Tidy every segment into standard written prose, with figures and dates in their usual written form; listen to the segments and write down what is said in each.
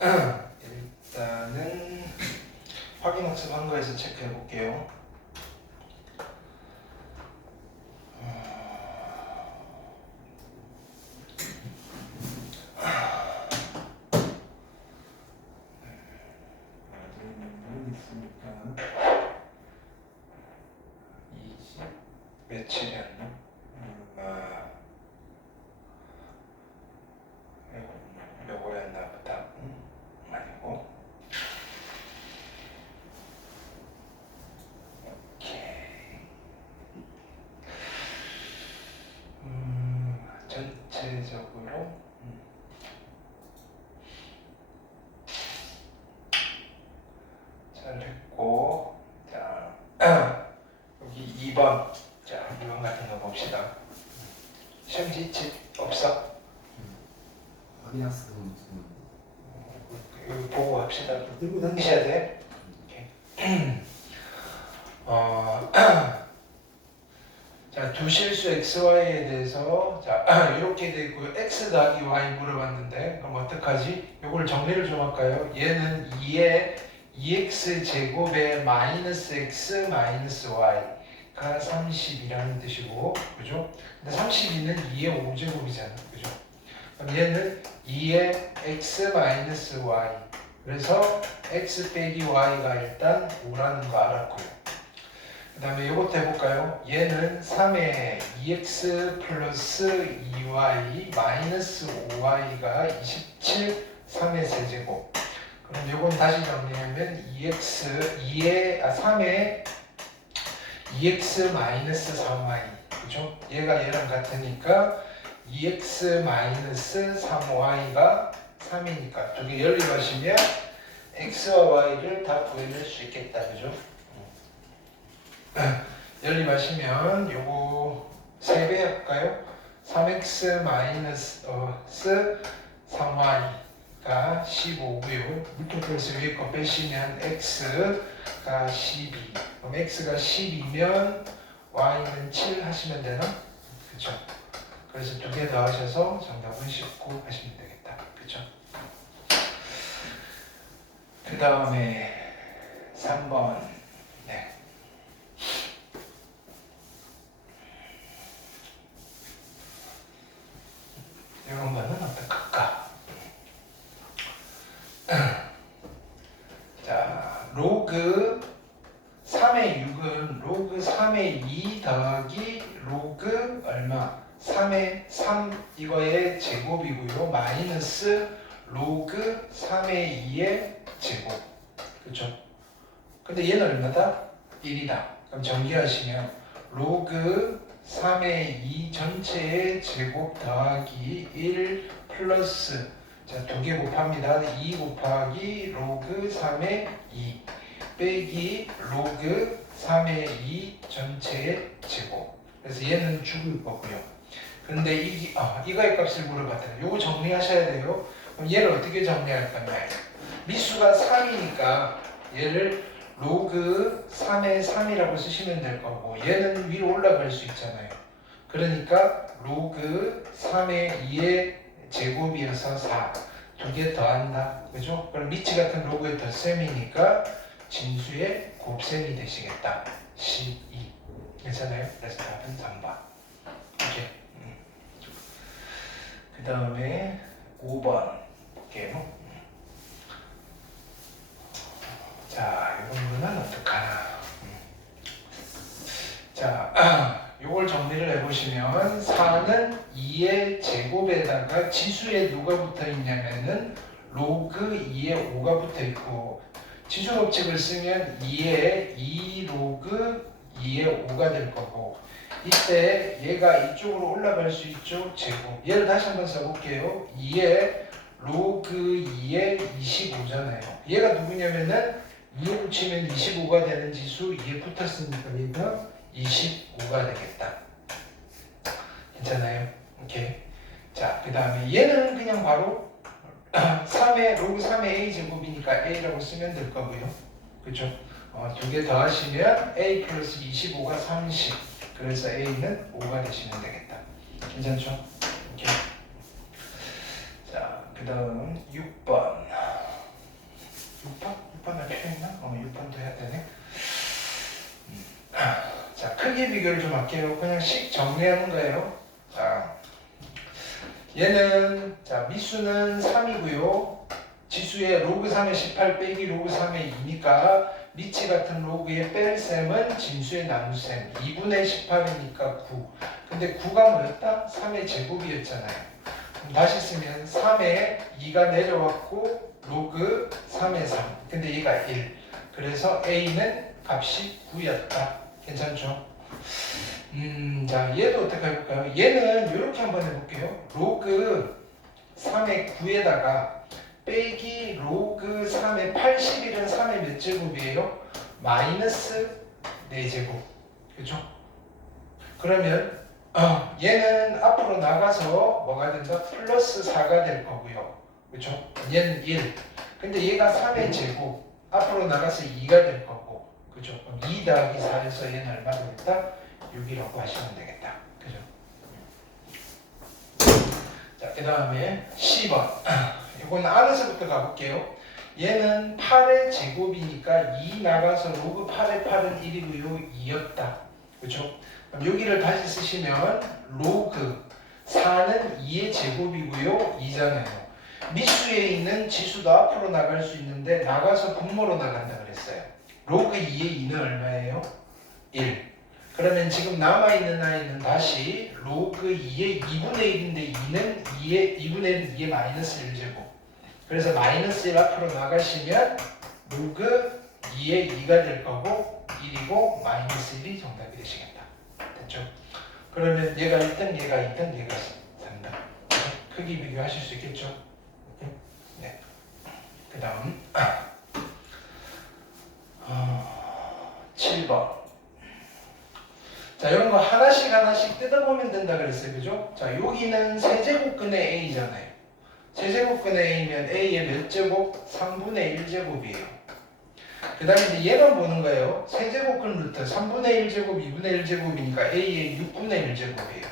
일단은 확인 학습한 거에서 체크해 볼게요. 며칠이었나? 요거였나 보다. 아니고. 오케이. 전체적으로 잘했고, 자 여기 2번. 자 2번 같은 거 봅시다. 시험지 있지? 없어? 확인학습은 무슨 이거 보고 합시다. 들고 다니셔야 하셔야 돼. 오케이. 자, 두 실수 xy에 대해서 자 이렇게 돼 있고요. x 더하기 y 물어봤는데 그럼 어떡하지? 이걸 정리를 좀 할까요? 얘는 2의 2x 제곱에 마이너스 x 마이너스 y가 30이라는 뜻이고, 그죠? 근데 32는 2의 5제곱이잖아, 그죠? 그럼 얘는 2의 x 마이너스 y, 그래서 x 빼기 y가 일단 5라는 거 알았고요. 그 다음에 이것도 해볼까요? 얘는 3의 2x 플러스 2y 마이너스 5y가 27, 3의 세제곱. 그럼 이건 다시 정리하면 3의 2x 마이너스 3y, 그죠? 얘가 얘랑 같으니까 2x 마이너스 3y가 3이니까 두 개 연립하시면 x와 y를 다 구해낼 수 있겠다, 그죠? 연립하시면 요거 3배 할까요? 3x 마이너스 3y가 15고요. 그래서 위에 거 빼시면 x가 12. 그럼 x가 12면 y는 7 하시면 되나? 그쵸? 그래서 두 개 더 하셔서 정답은 19 하시면 되겠다. 그쵸? 그 다음에 3번. 네. 이런 거는 어떡할까? 자, 로그 3의 6은 로그 3의 2 더하기 로그 얼마? 3의 3 이거의 제곱이고요. 마이너스 로그 3의 2의 제곱. 그쵸? 근데 얘는 얼마다? 1이다. 그럼 정리하시면 로그 3의 2 전체의 제곱 더하기 1 플러스, 자, 두 개 곱합니다. 2 곱하기 로그 3의 2 빼기 로그 3의 2 전체의 제곱. 그래서 얘는 죽을 거고요. 근데 이거의 값을 물어봤다. 요거 정리하셔야 돼요. 그럼 얘를 어떻게 정리할 거냐? 미수가 3이니까 얘를 로그 3의 3이라고 쓰시면 될 거고, 얘는 위로 올라갈 수 있잖아요. 그러니까 로그 3의 2의 제곱이어서 4. 두 개 더한다. 그죠? 그럼 미치 같은 로그의 덧셈이니까 진수의 곱셈이 되시겠다. 12. 괜찮아요? 그래서 답은 3번. 오케이. 그 다음에 5번 볼게요. 자, 이거는 어떡하나. 자, 요걸 정리를 해보시면 4는 2의 제곱에다가 지수에 누가 붙어 있냐면은 로그 2의 5가 붙어 있고, 지수 법칙을 쓰면 2의 2 로그 2의 5가 될 거고, 이때 얘가 이쪽으로 올라갈 수 있죠. 제곱. 얘를 다시 한번 써볼게요. 2의 로그 2의 25잖아요. 얘가 누구냐면은 2에 붙이면 25가 되는 지수 2에 붙었으니까 얘가 25가 되겠다. 괜찮아요? 오케이. 자, 그 다음에 얘는 그냥 바로 3의 로그 3의 a 제곱이니까 a라고 쓰면 될 거고요. 그렇죠? 두 개 더하시면 a 플러스 25가 30. 그래서 a는 5가 되시면 되겠다. 괜찮죠? 오케이. 자, 그 다음 6번. 6번? 6번 할 필요 있나? 6번도 해야 되네. 자, 크기 비교를 좀 할게요. 그냥 식 정리하는 거예요. 자, 얘는 자 미수는 3이고요. 지수의 로그 3의 18 빼기 로그 3의 2니까 미치 같은 로그의 뺄셈은 진수의 나눗셈 2분의 18이니까 9. 근데 9가 뭐였다? 3의 제곱이었잖아요. 그럼 다시 쓰면 3에 2가 내려왔고 로그 3의 3. 근데 얘가 1. 그래서 A는 값이 9였다. 괜찮죠? 자, 얘도 어떻게 해볼까요? 얘는 이렇게 한번 해볼게요. 로그 3의 9에다가 빼기 로그 3의 81은 3의 몇 제곱이에요? 마이너스 4제곱. 그죠? 그러면 얘는 앞으로 나가서 뭐가 된다? 플러스 4가 될 거고요. 그죠? 얘는 1. 근데 얘가 3의 제곱. 앞으로 나가서 2가 될 거고. 그죠? 그럼 2 더하기 4에서 얘는 얼마 되겠다? 6이라고 하시면 되겠다. 그죠? 자, 그 다음에 10번. 이건 안에서부터 가볼게요. 얘는 8의 제곱이니까 2 나가서 로그 8의 8은 1이고요. 2였다. 그죠? 그럼 여기를 다시 쓰시면 로그 4는 2의 제곱이고요. 2잖아요. 미수에 있는 지수도 앞으로 나갈 수 있는데 나가서 분모로 나간다 그랬어요. 로그 2의 2는 얼마예요? 1. 그러면 지금 남아있는 아이는 다시 로그 2의 2분의 1인데 2는 2분의 1은 2의 마이너스 1제곱. 그래서 마이너스 1 앞으로 나가시면 로그 2의 2가 될 거고 1이고 마이너스 1이 정답이 되시겠다. 됐죠? 그러면 얘가 1등, 얘가 2등, 얘가 3등. 크기 비교하실 수 있겠죠? 네. 그 다음 7번. 자, 이런 거 하나씩 뜯어보면 된다 그랬어요. 그죠? 자, 여기는 세제곱근의 A잖아요. 세제곱근의 A면 A의 몇 제곱? 3분의 1제곱이에요. 그 다음에 이제 얘만 보는 거예요. 세제곱근 루트 3분의 1제곱, 2분의 1제곱이니까 A의 6분의 1제곱이에요.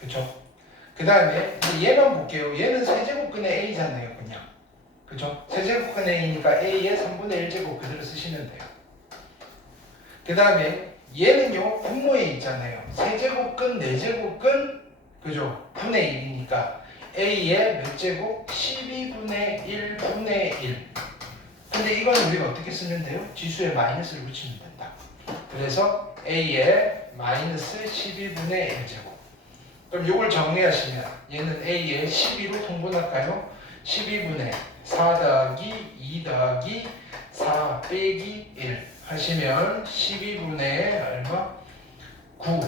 그쵸? 그 다음에 이제 얘만 볼게요. 얘는 세제곱근의 A잖아요. 그냥. 그쵸? 세제곱근의 A니까 A의 3분의 1제곱 그대로 쓰시면 돼요. 그 다음에 얘는요 분모에 있잖아요. 세제곱근, 네제곱근, 그죠? 분의 1이니까 A의 몇 제곱? 12분의 1분의 1. 근데 이건 우리가 어떻게 쓰면 돼요? 지수에 마이너스를 붙이면 된다. 그래서 A의 마이너스 12분의 1제곱. 그럼 이걸 정리하시면 얘는 A의 12로 통분할까요? 12분의 4 더하기 2 더하기 4 빼기 1 하시면 12분의 얼마? 9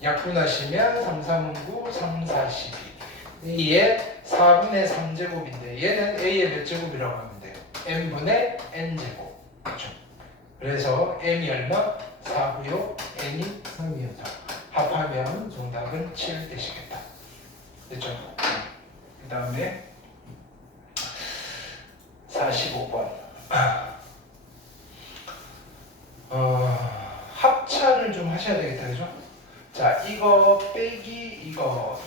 약분하시면 3, 3은 9, 3, 4, 12 A의 4분의 3제곱인데 얘는 A의 몇 제곱이라고 하면 돼요? N분의 N제곱. 그렇죠? 그래서 M이 얼마? 4고요 N이 3이어서 합하면 정답은 7 되시겠다. 됐죠? 그 다음에 45번 합차를 좀 하셔야 되겠다. 그죠? 자, 이거 빼기 이거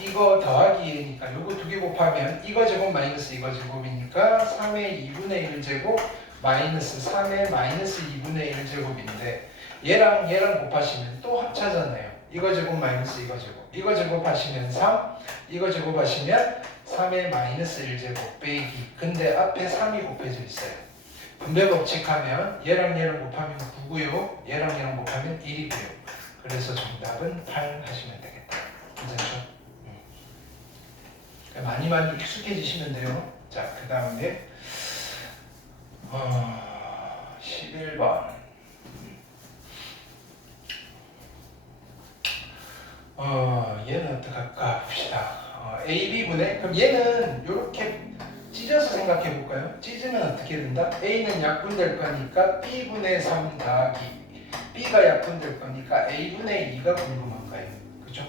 더하기 얘니까 요거 두 개 곱하면 이거 제곱 마이너스 이거 제곱이니까 3의 2분의 1 제곱 마이너스 3의 마이너스 2분의 1 제곱인데 얘랑 곱하시면 또 합차잖아요. 이거 제곱 마이너스 이거 제곱하시면 3 이거 제곱하시면 3의 마이너스 1 제곱 빼기 근데 앞에 3이 곱해져 있어요. 분배 법칙하면 얘랑 곱하면 9고요. 얘랑 곱하면 1이고요. 그래서 정답은 8 하시면 되겠다. 괜찮죠? 많이 익숙해지시면 돼요. 자, 그 다음에 11번 얘는 어떻게 할까 봅시다. AB분의 그럼 얘는 이렇게 찢어서 생각해 볼까요? 찢으면 어떻게 된다? A는 약분될 거니까 B분의 3 더하기 B가 약분될 거니까 A분의 2가 궁금한 거예요. 그죠?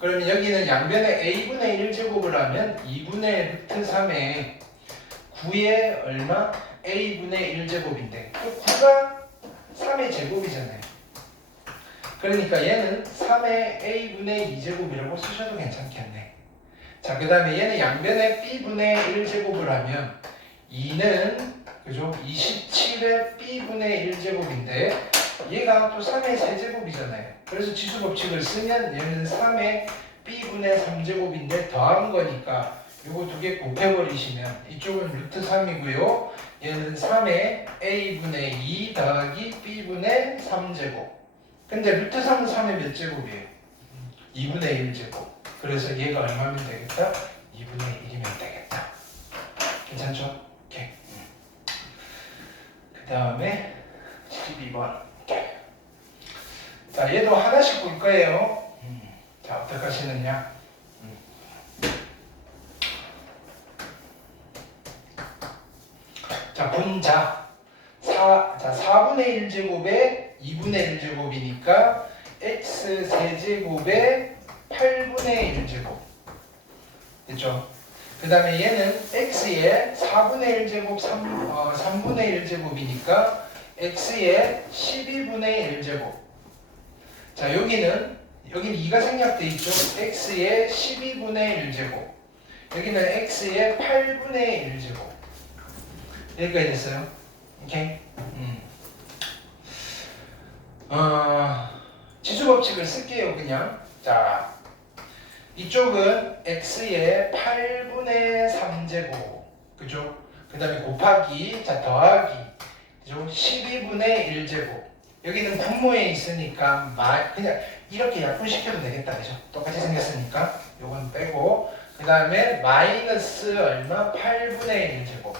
그러면 여기는 양변에 A분의 1제곱을 하면 2분의 루트 3에 9의 얼마? A분의 1제곱인데 그 9가 3의 제곱이잖아요. 그러니까 얘는 3의 A분의 2제곱이라고 쓰셔도 괜찮겠네. 자, 그 다음에 얘는 양변에 b분의 1제곱을 하면 2는 그죠? 27의 b분의 1제곱인데 얘가 또 3의 세제곱이잖아요. 그래서 지수법칙을 쓰면 얘는 3의 b분의 3제곱인데 더한 거니까 요거 두 개 곱해버리시면 이쪽은 루트 3이고요. 얘는 3의 a분의 2 더하기 b분의 3제곱. 근데 루트 3은 3의 몇 제곱이에요? 2분의 1제곱. 그래서 얘가 얼마면 되겠다? 2분의 1이면 되겠다. 괜찮죠? 오케이. 그 다음에 12번. 자, 얘도 하나씩 볼 거예요. 자, 어떻게 하시느냐? 자, 분자. 4분의 1제곱에 2분의 1제곱이니까 x 세제곱에 8분의 1제곱. 됐죠? 그 다음에 얘는 x에 4분의 1제곱 3분의 1제곱이니까 x에 12분의 1제곱. 자, 여기는 2가 생략돼 있죠? x에 12분의 1제곱. 여기는 x에 8분의 1제곱. 여기까지 됐어요. 오케이? 지수법칙을 쓸게요, 그냥. 자, 이쪽은 x의 8분의 3제곱. 그죠? 그 다음에 곱하기, 자, 더하기. 그죠? 12분의 1제곱. 여기는 분모에 있으니까, 그냥 이렇게 약분시켜도 되겠다. 그죠? 똑같이 생겼으니까. 요건 빼고. 그 다음에 마이너스 얼마? 8분의 1제곱.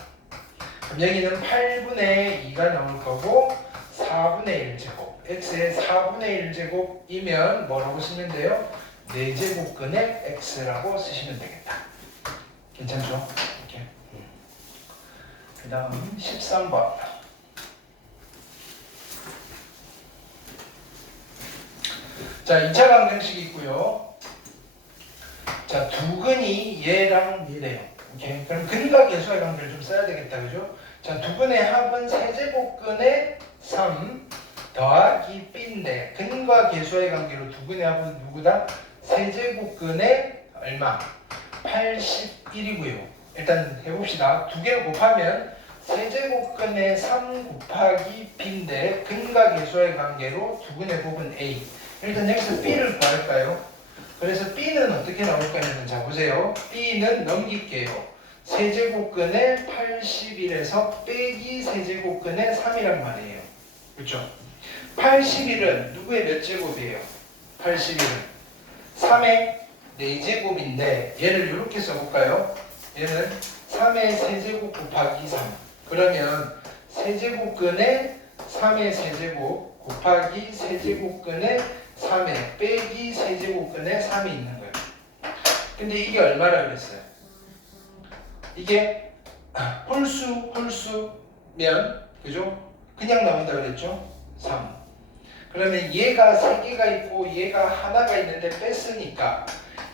그럼 여기는 8분의 2가 나올 거고 4분의 1제곱. x의 4분의 1제곱이면 뭐라고 쓰면 돼요? 4제곱근의 x라고 쓰시면 되겠다. 괜찮죠? 이렇게. 그 다음 13번. 자, 2차 방정식이 있고요. 자, 두 근이 얘랑 얘래요. 오케이. 그럼 근과 계수의 관계를 좀 써야 되겠다. 그죠? 자, 두 근의 합은 세제곱근의 3 더하기 b인데 근과 계수의 관계로 두 근의 합은 누구다? 세제곱근의 얼마? 81이고요. 일단 해봅시다. 두 개를 곱하면 세제곱근의 3 곱하기 b인데 근과 계수의 관계로 두 근의 곱은 a. 일단 여기서 b를 구할까요? 그래서 b는 어떻게 나올까요? 자, 보세요. b는 넘길게요. 세제곱근의 81에서 빼기 세제곱근의 3이란 말이에요. 그렇죠? 81은 누구의 몇 제곱이에요? 81은 3의 4제곱인데 얘를 이렇게 써볼까요? 얘는 3의 세제곱 곱하기 3. 그러면 세제곱근의 3의 세제곱 곱하기 세제곱근의 3에 빼기 세제곱근의 3이 있는 거예요. 근데 이게 얼마라 그랬어요? 이게 홀수면 그죠? 그냥 나온다 그랬죠? 3. 그러면 얘가 3개가 있고 얘가 하나가 있는데 뺐으니까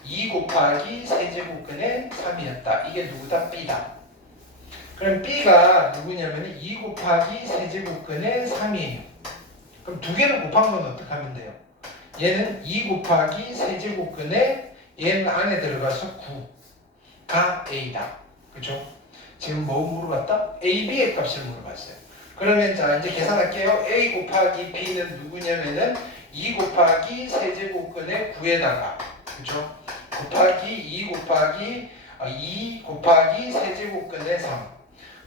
2 곱하기 세제곱근의 3이었다. 이게 누구다? B다. 그럼 B가 누구냐면 2 곱하기 세제곱근의 3이에요. 그럼 두 개를 곱한 건 어떻게 하면 돼요? 얘는 2 곱하기 세제곱근의 얘는 안에 들어가서 9가 A다. 그쵸? 지금 뭐 물어봤다? A, B의 값을 물어봤어요. 그러면 자 이제 계산할게요. A 곱하기 B는 누구냐면은 2 곱하기 세제곱근의 9에다가 그쵸? 곱하기 2 곱하기 세제곱근의 3.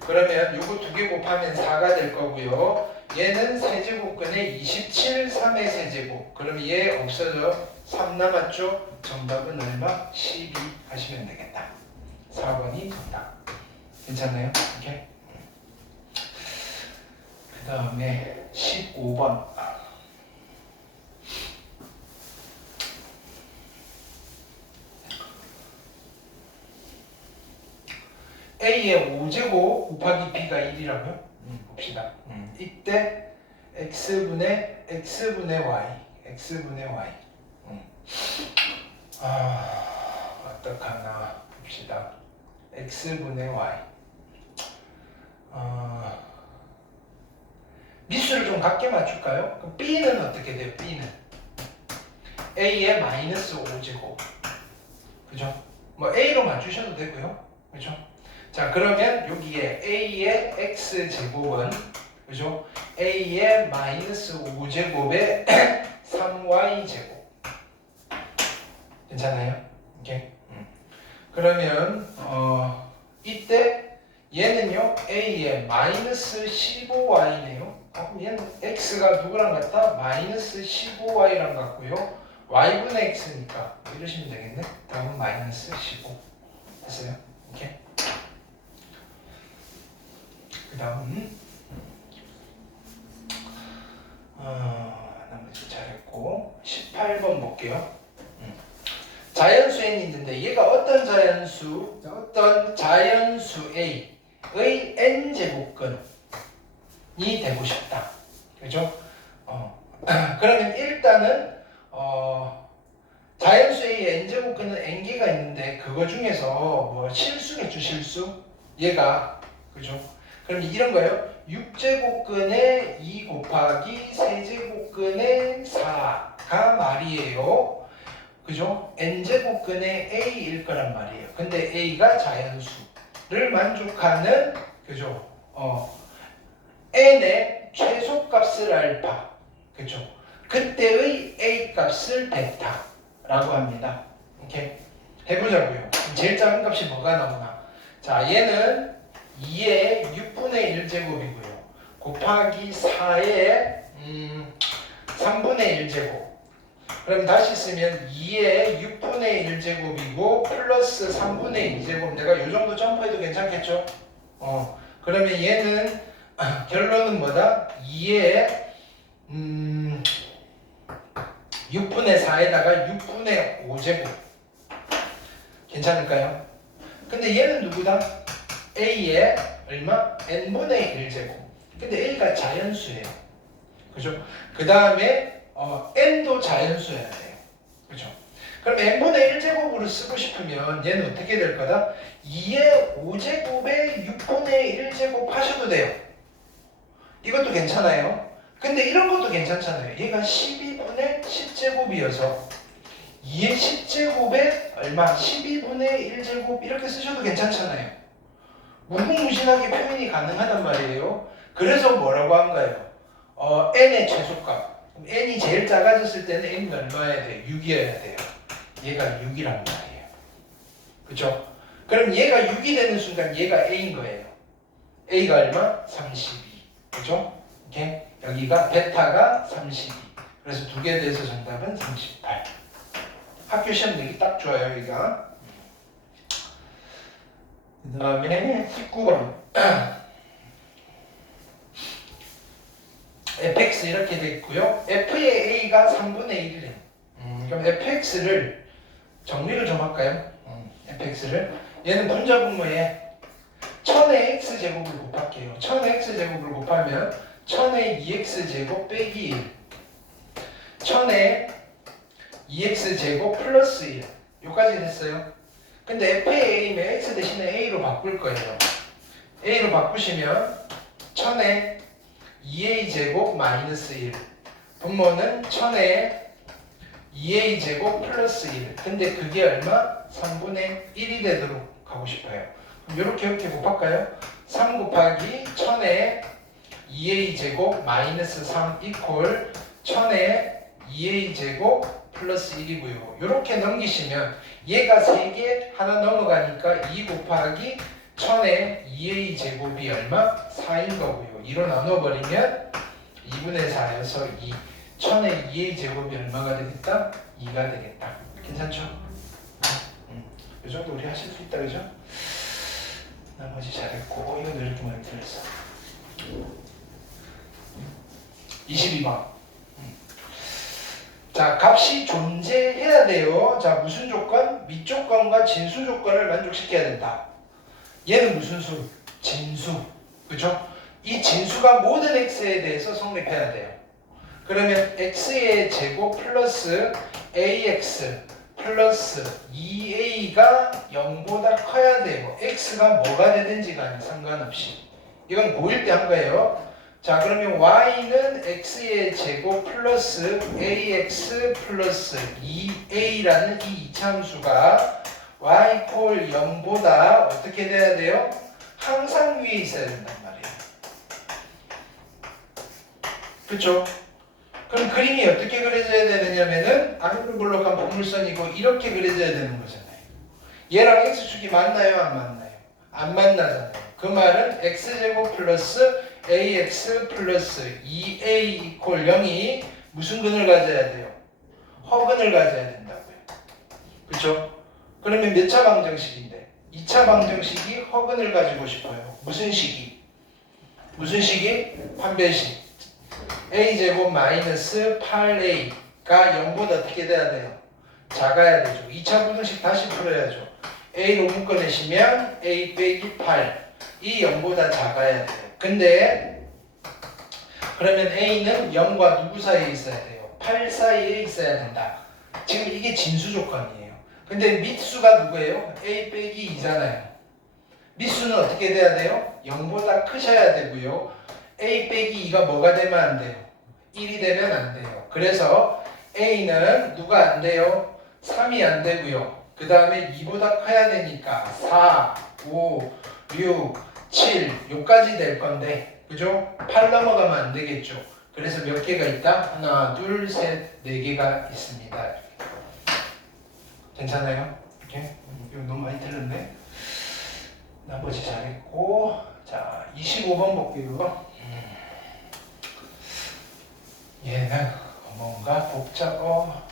그러면 요거 두 개 곱하면 4가 될 거고요. 얘는 세제곱근의 27, 3의 세제곱. 그러면 얘 없어져 3 남았죠? 정답은 얼마? 12 하시면 되겠다. 4번이 정답. 괜찮나요? 오케이. 그 다음에 15번. A의 5제곱 곱하기 B가 1이라고요? 봅시다. 이때 X분의 Y. 어떡하나 봅시다. X분의 Y. 미수를 좀 같게 맞출까요? 그럼 B는 어떻게 돼요? B는 A의 마이너스 5제곱. 그죠? 뭐 A로 맞추셔도 되고요. 그죠? 자, 그러면 여기에 A의 X제곱은 그죠? A의 마이너스 5제곱에 3Y제곱. 괜찮아요? 오케이? 그러면 이때 얘는요 A의 마이너스 15Y네요. 그럼 얘는 X가 누구랑 같다? 마이너스 15Y랑 같고요. Y분의 X니까 이러시면 되겠네. 다음은 마이너스 15 됐어요? 오케이? 그 다음 나머지 잘했고 18번 볼게요. 자연수 n이 있는데 얘가 어떤 자연수? 어떤 자연수 A의 n제곱근이 되고 싶다. 그죠? 그러면 일단은 자연수 A의 n제곱근은 n개가 있는데 그거 중에서 뭐 실수겠죠, 실수? 얘가 그죠? 그럼 이런 거예요. 6제곱근의 2 곱하기 세제곱근의 4가 말이에요. 그죠? n제곱근의 a일 거란 말이에요. 근데 a가 자연수를 만족하는 그죠? n의 최소값을 알파. 그죠? 그때의 a 값을 베타라고 합니다. 오케이? 해보자고요. 제일 작은 값이 뭐가 나오나? 자, 얘는 2의 6분의 1제곱이고요. 곱하기 4의 3분의 1제곱. 그럼 다시 쓰면 2의 6분의 1제곱이고 플러스 3분의 2제곱. 내가 이 정도 점프해도 괜찮겠죠? 그러면 얘는 결론은 뭐다? 2의 6분의 4에다가 6분의 5제곱. 괜찮을까요? 근데 얘는 누구다? A의 얼마? n분의 1제곱. 근데 A가 자연수예요. 그죠? 그 다음에 n도 자연수여야 돼요. 그죠? 그럼 n분의 1제곱으로 쓰고 싶으면 얘는 어떻게 될 거다? 2의 5제곱에 6분의 1제곱 하셔도 돼요. 이것도 괜찮아요. 근데 이런 것도 괜찮잖아요. 얘가 12분의 10제곱이어서 2의 10제곱에 얼마? 12분의 1제곱 이렇게 쓰셔도 괜찮잖아요. 무궁무진하게 표현이 가능하단 말이에요. 그래서 뭐라고 한가요? n의 최소값. n이 제일 작아졌을 때는 n이 얼마여야 돼요? 6이어야 돼요. 얘가 6이란 말이에요. 그죠? 그럼 얘가 6이 되는 순간 얘가 a인 거예요. a가 얼마? 32. 그죠? 오케이? 여기가 베타가 32. 그래서 두 개 돼서 정답은 38. 학교 시험 내기 딱 좋아요, 여기가. 그 다음에 19번. fx 이렇게 돼 있고요. f의 a가 3분의 1이래요. 그럼 fx를 정리를 좀 할까요? fx를 얘는 분자분모에 1000의 x제곱을 곱할게요. 1000의 x제곱을 곱하면 1000의 2x제곱 빼기 1 1000의 2x제곱 플러스 1 여기까지 됐어요. 근데 f의 a면 x 대신에 a로 바꿀 거예요. a로 바꾸시면 1000의 2a제곱 마이너스 1 분모는 1000의 2a제곱 플러스 1 근데 그게 얼마? 3분의 1이 되도록 가고 싶어요. 그럼 이렇게 곱할까요? 3 곱하기 1000의 2a제곱 마이너스 3 이퀄 1000의 2a제곱 플러스 1이고요. 이렇게 넘기시면 얘가 3개 하나 넘어가니까 2 곱하기 1000의 2a제곱이 얼마? 4인 거고요. 2로 나눠버리면 2분의 4여서 2 1000의 2a제곱이 얼마가 되겠다? 2가 되겠다. 괜찮죠? 이 정도 우리 하실 수 있다, 그죠? 나머지 잘했고 이건 이렇게 많이 틀렸어. 22번. 자, 값이 존재해야 돼요. 자, 무슨 조건? 밑조건과 진수 조건을 만족시켜야 된다. 얘는 무슨 수? 진수. 그죠? 이 진수가 모든 x에 대해서 성립해야 돼요. 그러면 x의 제곱 플러스 ax 플러스 2a가 0보다 커야 되고 x가 뭐가 되든지 간에 상관없이 이건 고1 때 한 거예요. 자, 그러면 y는 x의 제곱 플러스 ax 플러스 2a라는 이 이차함수가 y 콜 0보다 어떻게 돼야 돼요? 항상 위에 있어야 된단 말이에요. 그쵸? 그럼 그림이 어떻게 그려져야 되느냐면은 아르골록한 포물선이고 이렇게 그려져야 되는 거잖아요. 얘랑 x축이 맞나요? 안 맞나요? 안 만나잖아요. 그 말은 x제곱 플러스 ax 플러스 2a 이퀄 0이 무슨 근을 가져야 돼요? 허근을 가져야 된다고요. 그렇죠? 그러면 몇 차 방정식인데? 2차 방정식이 허근을 가지고 싶어요. 무슨 식이? 무슨 식이? 판별식. a제곱 마이너스 8a가 0보다 어떻게 돼야 돼요? 작아야 되죠. 2차 방정식 다시 풀어야죠. a로 묶어내시면 a 빼기 8 이 0보다 작아야 돼요. 근데 그러면 a는 0과 누구 사이에 있어야 돼요? 8 사이에 있어야 된다. 지금 이게 진수 조건이에요. 근데 밑수가 누구예요? a 빼기 2잖아요. 밑수는 어떻게 돼야 돼요? 0보다 크셔야 되고요. a 빼기 2가 뭐가 되면 안 돼요? 1이 되면 안 돼요. 그래서 a는 누가 안 돼요? 3이 안 되고요. 그 다음에 2보다 커야 되니까 4, 5, 6, 7 요까지 될 건데 그죠? 8 넘어가면 안 되겠죠. 그래서 몇 개가 있다? 하나, 둘, 셋, 네 개가 있습니다. 괜찮아요? 이렇게? 이거 너무 많이 틀렸네. 나머지 잘했고 자 25번 볼게요. 얘는 뭔가 복잡하나?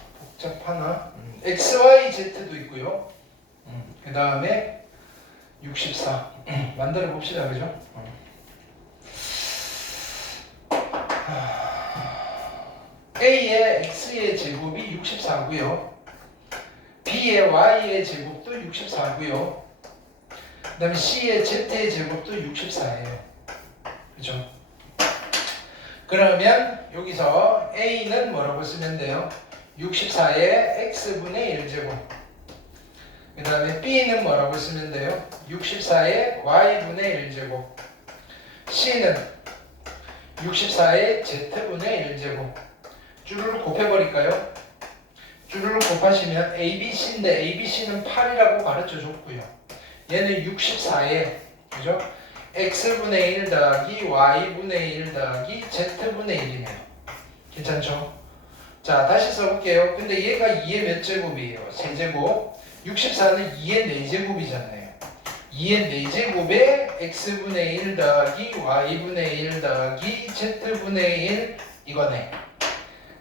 x, y, z도 있고요. 그 다음에 64 만들어 봅시다. 그죠? A의 x의 제곱이 64고요. B의 y의 제곱도 64고요. 그 다음에 C의 z의 제곱도 64예요. 그죠? 그러면 여기서 A는 뭐라고 쓰면 돼요? 64의 x분의 1제곱. 그 다음에 B는 뭐라고 쓰면 돼요? 64의 y분의 1제곱. C는 64의 z분의 1제곱. 줄을 곱해버릴까요? 줄을 곱하시면 ABC인데 ABC는 8이라고 가르쳐 줬고요. 얘는 64에 그죠? x분의 1 더하기 y분의 1 더하기 z분의 1이네요. 괜찮죠? 자 다시 써볼게요. 근데 얘가 2의 몇 제곱이에요? 세제곱. 64는 2의 4제곱이잖아요. 2의 4제곱에 x분의 1 더하기 y분의 1 더하기 z분의 1 이거네.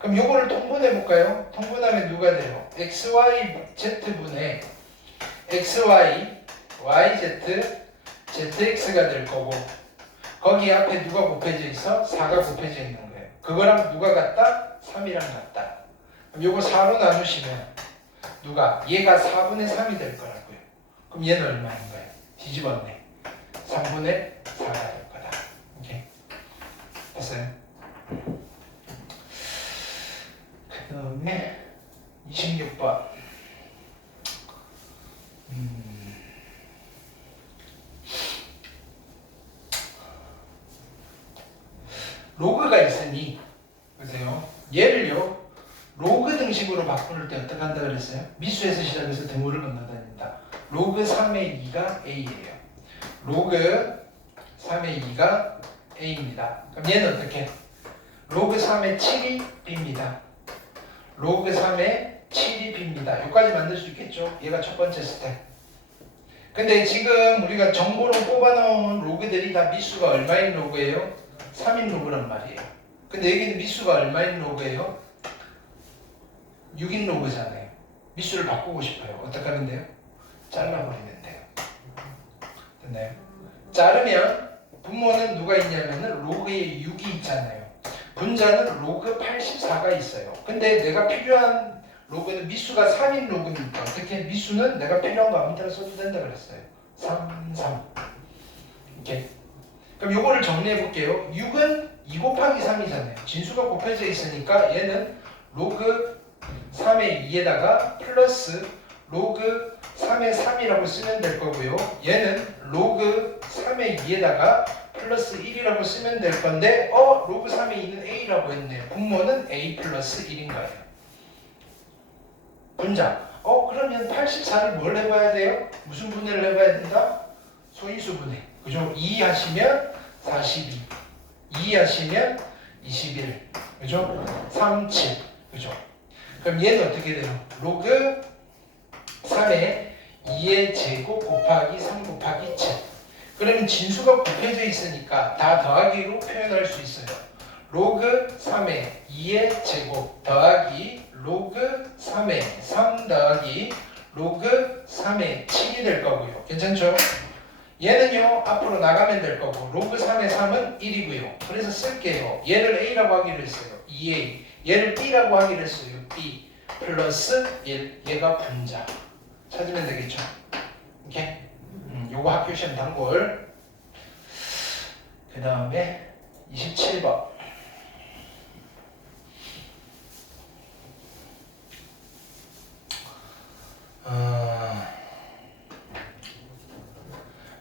그럼 요거를 통분해볼까요? 통분하면 누가 돼요? xy z분의 xy yz zx가 될 거고 거기 앞에 누가 곱해져 있어? 4가 곱해져 있는 거예요. 그거랑 누가 같다? 3이랑 같다. 그럼 요거 4로 나누시면 누가? 얘가 4분의 3이 될 거라고요. 그럼 얘는 얼마인 거예요? 뒤집었네. 3분의 4가 될 거다. 오케이. 됐어요? 그 다음에 26번 로그가 있으니 보세요. 얘를요 로그 등식으로 바꿀 때 어떻게 한다 그랬어요? 미수에서 시작해서 등호를 건너다닌다. 로그 3의 2가 a예요. 로그 3의 2가 a입니다. 그럼 얘는 어떻게? 로그 3의 7이 b입니다. 로그 3의 7이 b입니다. 여기까지 만들 수 있겠죠? 얘가 첫 번째 스텝. 근데 지금 우리가 정보로 뽑아놓은 로그들이 다 미수가 얼마인 로그예요? 3인 로그란 말이에요. 근데 여기는 미수가 얼마인 로그예요? 6인 로그잖아요. 미수를 바꾸고 싶어요. 어떻게 하면 돼요? 잘라버리면 돼요. 됐나요? 자르면 분모는 누가 있냐면은 로그에 6이 있잖아요. 분자는 로그 84가 있어요. 근데 내가 필요한 로그는 미수가 3인 로그니까 어떻게 미수는 내가 필요한 거 아무 데나 써도 된다 그랬어요. 3, 3 이렇게. 그럼 요거를 정리해 볼게요. 6은 2 곱하기 3이잖아요. 진수가 곱해져 있으니까 얘는 로그 3의 2에다가 플러스 로그 3의 3이라고 쓰면 될 거고요. 얘는 로그 3의 2에다가 플러스 1이라고 쓰면 될 건데 로그 3의 2는 a라고 했네요. 분모는 a 플러스 1인 거예요. 분자. 그러면 84를 뭘 해봐야 돼요? 무슨 분해를 해봐야 된다? 소인수 분해. 그죠? 2 하시면 42. 2 하시면 21. 그죠? 3, 7. 그죠? 그럼 얘는 어떻게 돼요? 로그 3의 2의 제곱 곱하기 3 곱하기 7. 그러면 진수가 곱해져 있으니까 다 더하기로 표현할 수 있어요. 로그 3의 2의 제곱 더하기 로그 3의 3 더하기 로그 3의 7이 될 거고요. 괜찮죠? 얘는요 앞으로 나가면 될 거고 로그 3의 3은 1이고요. 그래서 쓸게요. 얘를 A라고 하기로 했어요. 2A. 얘를 B라고 하기로 했어요. B 플러스 1. 얘가 분자. 찾으면 되겠죠? 오케이? 요거 학교 시험 단골. 그 다음에 27번.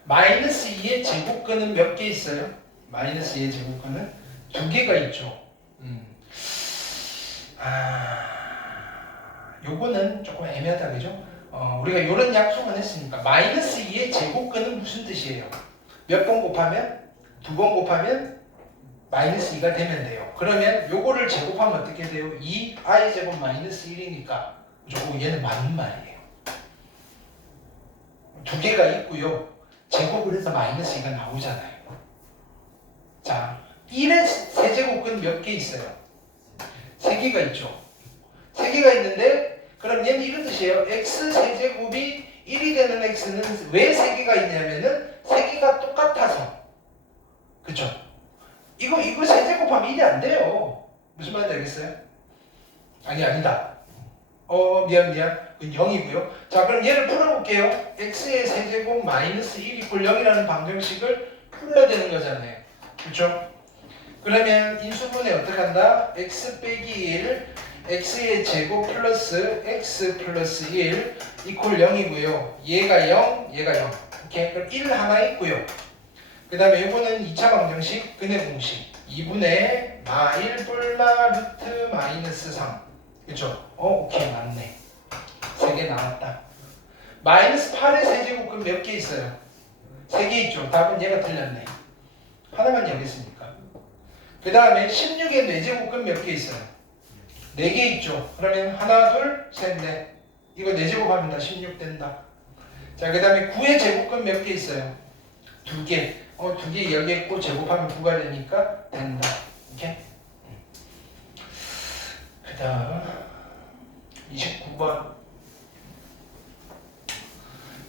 마이너스 2의 제곱근은 몇 개 있어요? 마이너스 2의 제곱근은 2개가 있죠. 요거는 조금 애매하다, 그죠? 우리가 요런 약속은 했으니까 마이너스 2의 제곱근은 무슨 뜻이에요? 몇 번 곱하면? 2번 곱하면 마이너스 2가 되면 돼요. 그러면 요거를 제곱하면 어떻게 돼요? 2i 제곱 마이너스 1이니까 그죠? 얘는 맞는 말이에요. 2개가 있고요. 제곱을 해서 마이너스 2가 나오잖아요. 자, 1의 세제곱근 몇 개 있어요? 3개가 있죠. 3개가 있는데 그럼 얘는 이런 뜻이에요. x 세제곱이 1이 되는 x는 왜 3개가 있냐면은 3개가 똑같아서. 그쵸? 이거 세제곱하면 1이 안 돼요. 무슨 말인지 알겠어요? 아니다. 미안. 그건 0이고요. 자, 그럼 얘를 풀어볼게요. x의 세제곱 마이너스 1 이꼴 0이라는 방정식을 풀어야 되는 거잖아요. 그렇죠? 그러면 인수분해 어떻게 한다? x 빼기 1, x의 제곱 플러스 x 플러스 1 이꼴 0이고요. 얘가 0, 얘가 0. 오케이? 그럼 1 하나 있고요. 그 다음에 이거는 2차 방정식, 근해 공식. 2분의 마 1 플라 루트 마이너스 3. 그쵸? 오케이, 맞네. 3개 나왔다. 마이너스 8의 세제곱은 몇 개 있어요? 3개 있죠. 답은 얘가 틀렸네. 하나만 여겠습니까? 그 다음에 16의 4제곱은 몇 개 있어요? 4개 있죠. 그러면 하나, 둘, 셋, 넷. 이거 4제곱하면 다 16 된다. 자, 그 다음에 9의 제곱은 몇 개 있어요? 2개. 2개 여기에 제곱하면 9가 되니까 된다. 오케이? 그 다음 29번.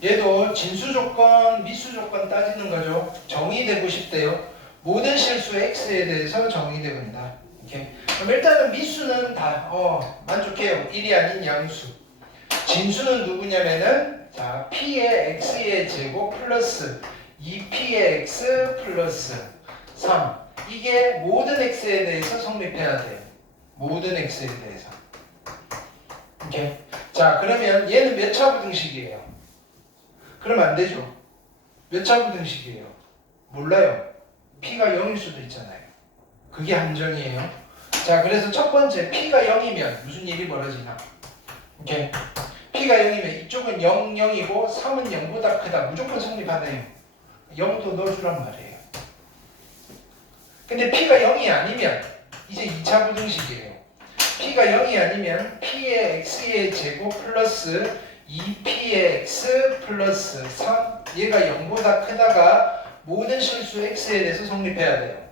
얘도 진수 조건, 미수 조건 따지는 거죠. 정의되고 싶대요. 모든 실수 x에 대해서 정의되고 있다. 오케이? 그럼 일단은 미수는 다 만족해요. 1이 아닌 양수. 진수는 누구냐면은 자 p의 x의 제곱 플러스 2p의 x 플러스 3. 이게 모든 x에 대해서 성립해야 돼요. 모든 x에 대해서. 오케이? 자, 그러면 얘는 몇 차 부등식이에요? 그러면 안 되죠. 몇 차 부등식이에요? 몰라요. p가 0일 수도 있잖아요. 그게 함정이에요. 자, 그래서 첫 번째 p가 0이면 무슨 일이 벌어지나? 오케이? p가 0이면 이쪽은 0, 0이고 3은 0보다 크다. 무조건 성립하네요. 0도 넣어주란 말이에요. 근데 p가 0이 아니면 이제 2차 부등식이에요. p가 0이 아니면 p의 x의 제곱 플러스 2p의 x 플러스 3 얘가 0보다 크다가 모든 실수 x에 대해서 성립해야 돼요.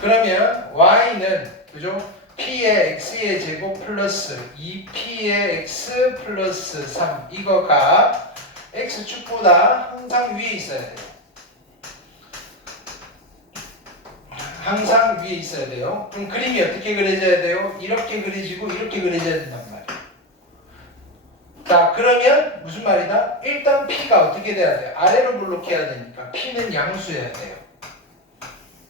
그러면 y는 그죠? p의 x의 제곱 플러스 2p의 x 플러스 3 이거가 x축보다 항상 위에 있어야 돼요. 항상 위에 있어야 돼요. 그럼 그림이 어떻게 그려져야 돼요? 이렇게 그려지고 이렇게 그려져야 된단 말이에요. 자, 그러면 무슨 말이다? 일단 P가 어떻게 돼야 돼요? 아래로 블록해야 되니까 P는 양수여야 돼요.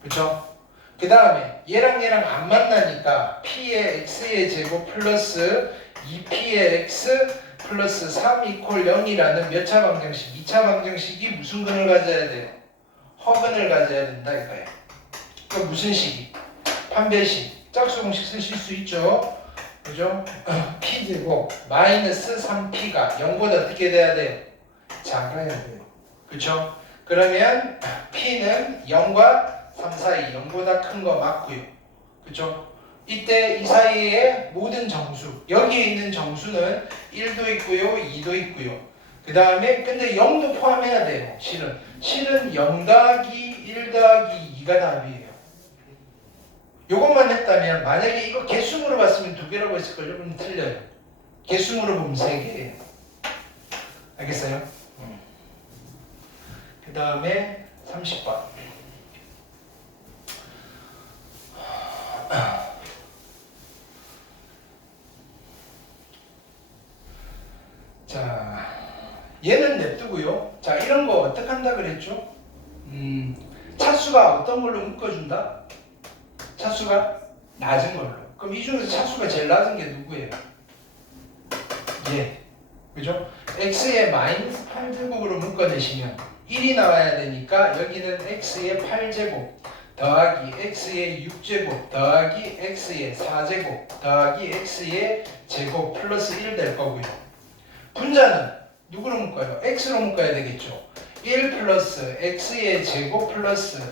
그쵸? 그 다음에 얘랑 안 만나니까 P의 X의 제곱 플러스 2P의 X 플러스 3 이퀄 0이라는 몇 차 방정식? 2차 방정식이 무슨 근을 가져야 돼요? 허근을 가져야 된다 이거예요. 그 무슨 식이? 판별식. 짝수 공식 쓰실 수 있죠? 그죠? P제곱 마이너스 3P가 0보다 어떻게 돼야 돼요? 작아야 돼요. 그쵸? 그러면 P는 0과 3 사이 0보다 큰 거 맞고요. 그쵸? 이때 이 사이에 모든 정수, 여기에 있는 정수는 1도 있고요, 2도 있고요. 그 다음에 근데 0도 포함해야 돼요. 실은 0 더하기 1 더하기 2가 답이에요. 요것만 했다면 만약에 이거 개수으로 봤으면 2개라고 했을걸요? 그럼 틀려요. 개수으로 보면 3개예요. 알겠어요? 그 다음에 30번. 자, 얘는 냅두고요. 자, 이런 거 어떻게 한다 그랬죠? 차수가 어떤 걸로 묶어준다? 차수가 낮은 걸로. 그럼 이 중에서 차수가 제일 낮은 게 누구예요? 얘. 그죠? x의 마이너스 8제곱으로 묶어내시면 1이 나와야 되니까 여기는 x의 8제곱 더하기 x의 6제곱 더하기 x의 4제곱 더하기 x의 제곱 플러스 1 될 거고요. 분자는 누구로 묶어요? x로 묶어야 되겠죠. 1 플러스 x의 제곱 플러스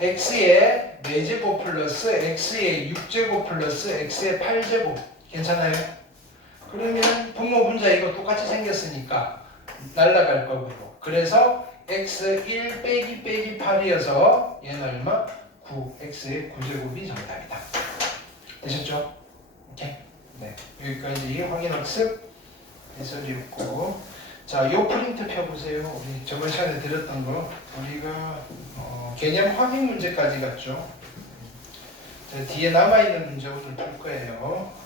x의 4제곱 플러스 x의 6제곱 플러스 x의 8제곱 괜찮아요? 그러면 분모 분자 이거 똑같이 생겼으니까 날라갈 거고요. 그래서 x 1 빼기 빼기 8이어서 얘는 얼마? 9 x의 9제곱이 정답이다. 되셨죠? 오케이. 네, 여기까지 확인학습 해설이었고, 자, 요 프린트 펴보세요. 우리 저번 시간에 드렸던 거 우리가 개념 확인 문제까지 갔죠. 자, 뒤에 남아있는 문제 오늘 풀 거예요.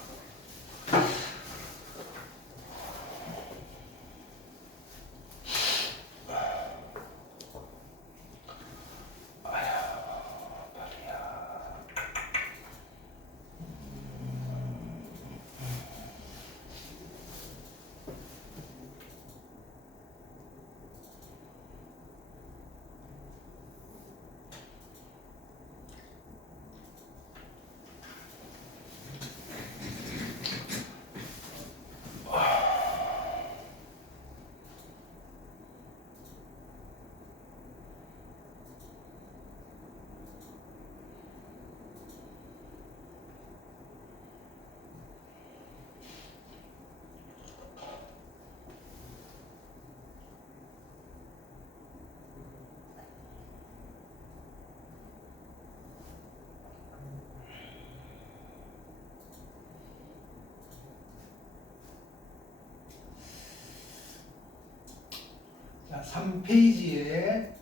자, 3페이지에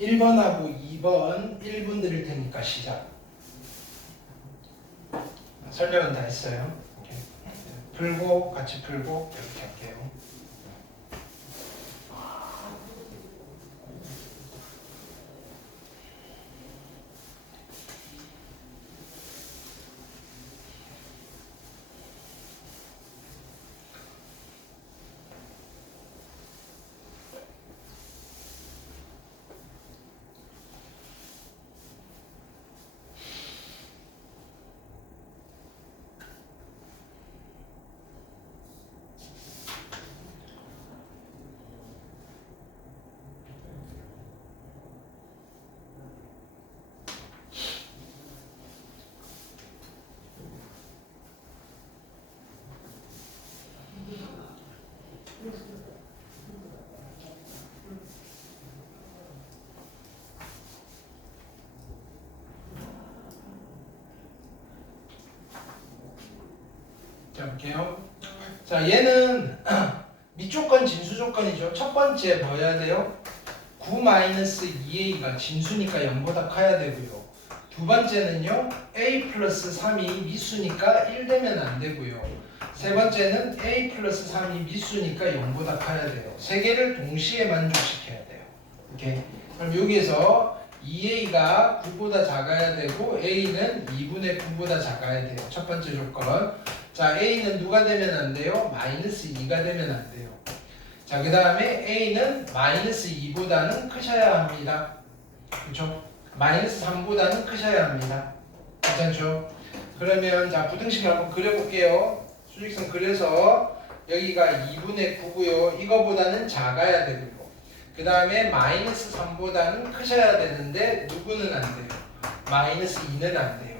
1번하고 2번 1분 드릴 테니까 시작. 설명은 다 했어요. 오케이. 풀고 같이 풀고 이렇게 할게요. 자, 볼게요. 자, 얘는 밑조건 진수 조건이죠. 첫 번째 뭐 해야 돼요? 9-2a가 진수니까 0보다 커야 되고요. 두 번째는요, a 플러스 3이 미수니까 1 되면 안 되고요. 세 번째는 a 플러스 3이 미수니까 0보다 커야 돼요. 세 개를 동시에 만족시켜야 돼요. 오케이. 그럼 여기에서 2a가 9보다 작아야 되고 a는 2분의 9보다 작아야 돼요. 첫 번째 조건. 자, a는 누가 되면 안 돼요? 마이너스 2가 되면 안 돼요. 자, 그 다음에 a는 마이너스 2보다는 크셔야 합니다. 그렇죠? 마이너스 3보다는 크셔야 합니다. 괜찮죠? 그러면 자 부등식을 한번 그려볼게요. 수직선 그려서 여기가 2분의 9고요. 이거보다는 작아야 되고 그 다음에 마이너스 3보다는 크셔야 되는데 누구는 안 돼요? 마이너스 2는 안 돼요.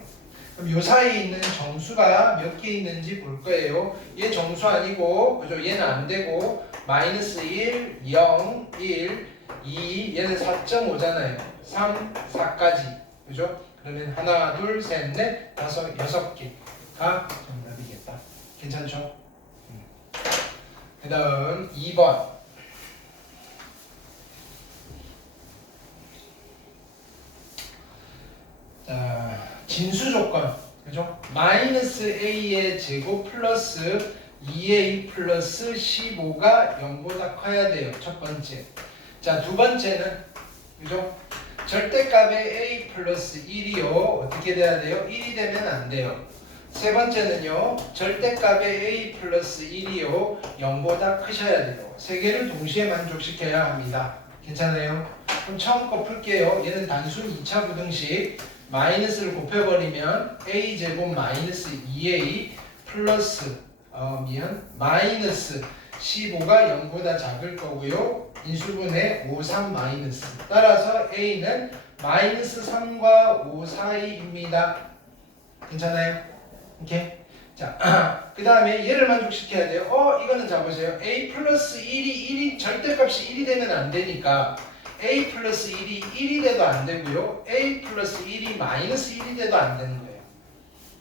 그럼 요 사이에 있는 정수가 몇 개 있는지 볼 거예요. 얘 정수 아니고 그죠? 얘는 안 되고 마이너스 1, 0, 1, 2 얘는 4.5잖아요. 3, 4까지 그죠? 그러면 하나, 둘, 셋, 넷, 다섯, 6개가 정답이겠다. 괜찮죠? 그 다음 2번. 자, 진수 조건. 그죠? 마이너스 a의 제곱 플러스 2a 플러스 15가 0보다 커야 돼요. 첫 번째. 자, 두 번째는 그죠? 절대값의 a 플러스 1이요. 어떻게 돼야 돼요? 1이 되면 안 돼요. 세 번째는요. 절대값의 a 플러스 1이요. 0보다 크셔야 돼요. 세 개를 동시에 만족시켜야 합니다. 괜찮아요? 그럼 처음 거 풀게요. 얘는 단순 2차 부등식. 마이너스를 곱해버리면 a제곱 마이너스 2a 플러스 마이너스 15가 0보다 작을 거고요. 인수분해 5, 3 마이너스. 따라서 a는 마이너스 3과 5 사이입니다. 괜찮아요? 오케이? 자, 그 다음에 얘를 만족시켜야 돼요. 이거는 잡으세요. a 플러스 1이 절대값이 1이 되면 안 되니까 a 플러스 1이 1이 돼도 안 되고요. a 플러스 1이 마이너스 1이 돼도 안 되는 거예요.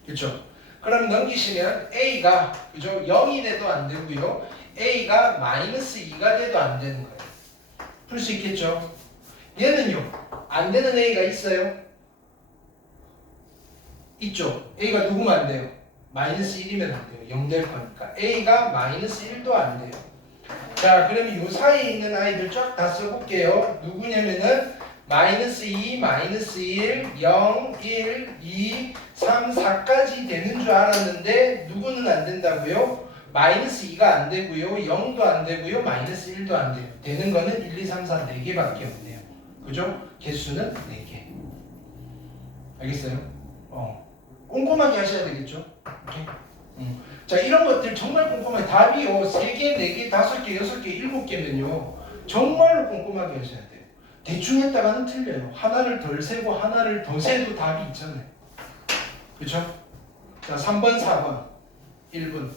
그렇죠? 그럼 넘기시면 a가 그죠? 0이 돼도 안 되고요. a가 마이너스 2가 돼도 안 되는 거예요. 풀 수 있겠죠? 얘는요. 안 되는 a가 있어요? 있죠. a가 누구면 안 돼요? 마이너스 1이면 안 돼요. 0 될 거니까. a가 마이너스 1도 안 돼요. 자, 그러면 요 사이에 있는 아이들 쫙 다 써볼게요. 누구냐면은 마이너스 2, 마이너스 1, 0, 1, 2, 3, 4까지 되는 줄 알았는데 누구는 안 된다고요? 마이너스 2가 안 되고요. 0도 안 되고요. 마이너스 1도 안 돼요. 되는 거는 1, 2, 3, 4, 4개밖에 없네요. 그죠? 개수는 4개. 알겠어요? 꼼꼼하게 하셔야 되겠죠? 오케이? 자, 이런 것들 정말 꼼꼼하게 답이요. 3개, 4개, 5개, 6개, 7개면요. 정말로 꼼꼼하게 하셔야 돼요. 대충 했다가는 틀려요. 하나를 덜 세고 하나를 더 세도 답이 있잖아요. 그쵸? 자, 3번, 4번, 1분.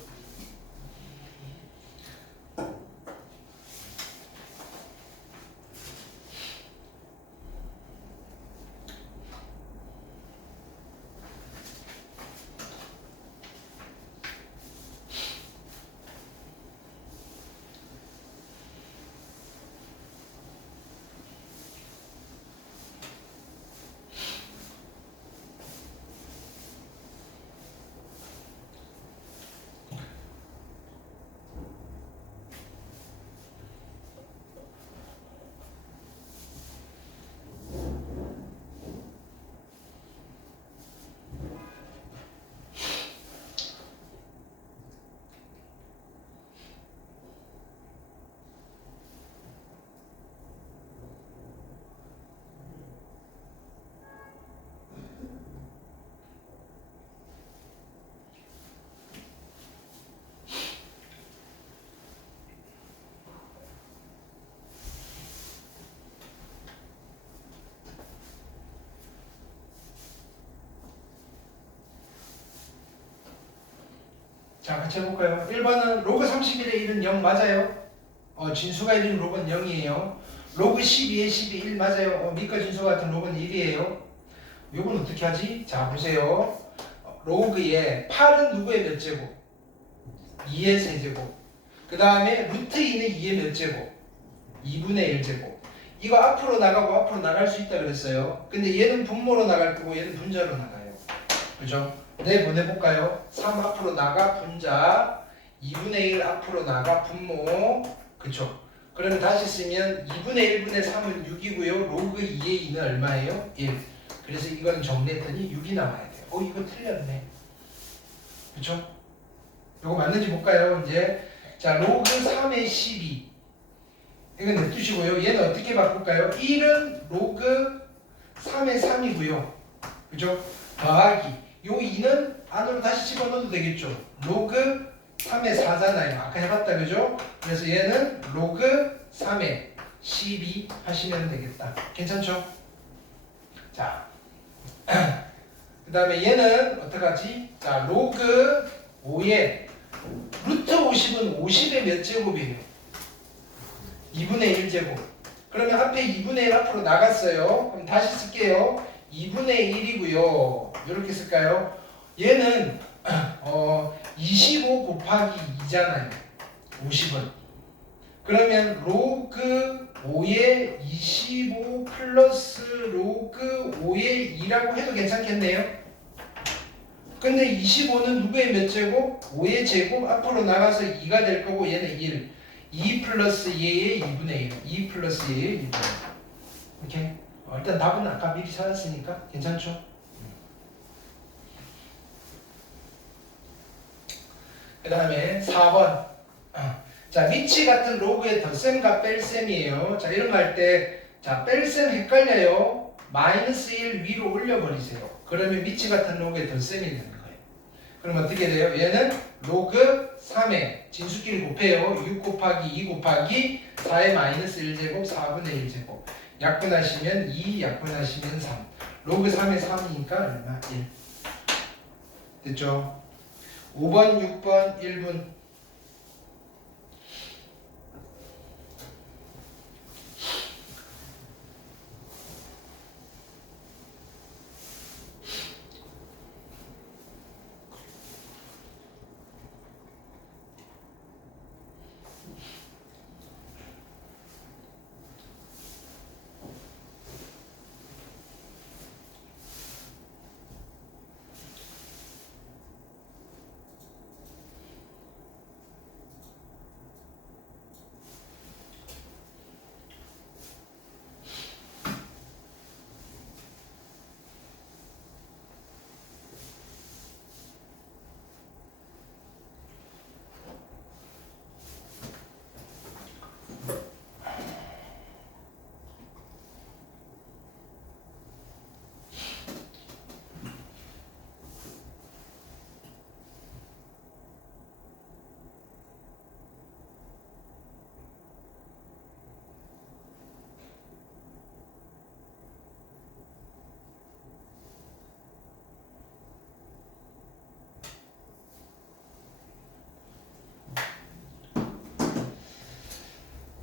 자, 같이 해볼까요? 1번은 로그 31의 1은 0 맞아요? 진수가 1인 로그는 0이에요. 로그 12의 12, 1 맞아요? 밑과 진수 같은 로그는 1이에요. 요건 어떻게 하지? 자, 보세요. 로그의 8은 누구의 몇 제곱? 2의 세제곱. 그 다음에 루트 2는 2의 몇 제곱? 2분의 1제곱. 이거 앞으로 나가고 앞으로 나갈 수 있다 그랬어요. 근데 얘는 분모로 나갈 거고 얘는 분자로 나가요. 그죠? 네, 보내볼까요? 3 앞으로 나가 분자, 2분의 1 앞으로 나가 분모. 그쵸? 그러면 다시 쓰면 2분의 1분의 3은 6이고요. 로그 2의 2는 얼마예요? 1. 그래서 이거는 정리했더니 6이 나와야 돼요. 이거 틀렸네. 그쵸? 이거 맞는지 볼까요? 이제 자, 로그 3의 12. 이건 냅두시고요. 얘는 어떻게 바꿀까요? 1은 로그 3의 3이고요. 그죠? 더하기. 요 2는 안으로 다시 집어넣어도 되겠죠. 로그 3의 4잖아요. 아까 해봤다 그죠? 그래서 얘는 로그 3의 12 하시면 되겠다. 괜찮죠? 자, 그 다음에 얘는 어떡하지? 자, 로그 5의 루트 50은 50의 몇 제곱이에요? 2분의 1제곱. 그러면 앞에 2분의 1 앞으로 나갔어요. 그럼 다시 쓸게요. 2분의 1이고요. 이렇게 쓸까요? 얘는 25 곱하기 2잖아요. 50은. 그러면 로그 5의 25 플러스 로그 5의 2라고 해도 괜찮겠네요. 근데 25는 누구의 몇 제곱? 5의 제곱 앞으로 나가서 2가 될 거고 얘는 1. 2 플러스 얘의 2분의 1. 2 플러스 얘의 2분의 1. 이렇게. 일단 답은 아까 미리 찾았으니까 괜찮죠? 그 다음에 4번. 자, 위치 같은 로그의 덧셈과 뺄셈이에요. 자, 이런 거 할 때, 자, 뺄셈 헷갈려요. 마이너스 1 위로 올려버리세요. 그러면 위치 같은 로그의 덧셈이 되는 거예요. 그럼 어떻게 돼요? 얘는 로그 3에 진수끼리 곱해요. 6 곱하기 2 곱하기 4의 마이너스 1제곱 4분의 1제곱. 약분하시면 2, 약분하시면 3. 로그 3의 3이니까 얼마? 1. 됐죠? 5번, 6번, 1분.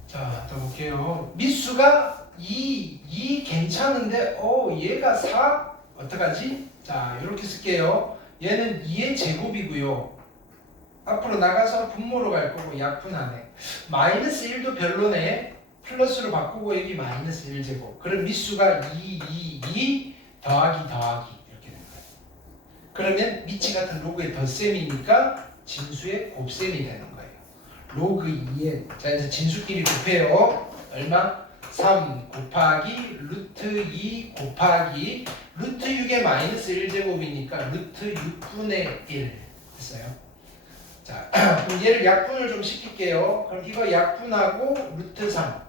자, 또 볼게요. 미수가 2 괜찮은데 얘가 4 어떡하지? 자, 이렇게 쓸게요. 얘는 2의 제곱이고요. 앞으로 나가서 분모로 갈 거고 약분하네. 마이너스 1도 별로네. 플러스로 바꾸고 여기 마이너스 1제곱. 그럼 미수가 2 더하기 이렇게 되는 거예요. 그러면 미치 같은 로그의 덧셈이니까 진수의 곱셈이 되는 거예요. 로그 2에 자 이제 진수끼리 곱해요. 얼마? 3 곱하기 루트 2 곱하기 루트 6의 마이너스 1제곱이니까 루트 6분의 1 됐어요. 자 그럼 얘를 약분을 좀 시킬게요. 그럼 이거 약분하고 루트 3.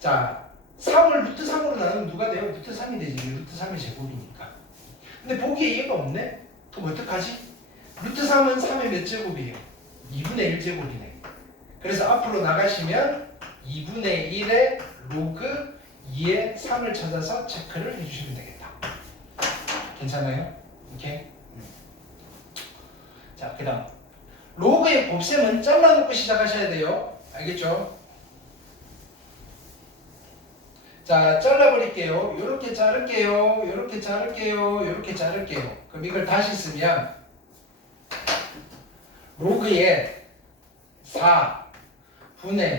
자 3을 루트 3으로 나누면 누가 돼요? 루트 3이 되지. 루트 3의 제곱이니까. 근데 보기에 얘가 없네? 그럼 어떡하지? 루트 3은 3의 몇 제곱이에요? 2분의 1제곱이네. 그래서 앞으로 나가시면 2분의 1의 로그 2의 3을 찾아서 체크를 해주시면 되겠다. 괜찮아요? 오케이? 자, 그 다음 로그의 곱셈은 잘라놓고 시작하셔야 돼요. 알겠죠? 자, 잘라버릴게요. 요렇게 자를게요. 요렇게 자를게요. 요렇게 자를게요. 그럼 이걸 다시 쓰면 로그의 4 분의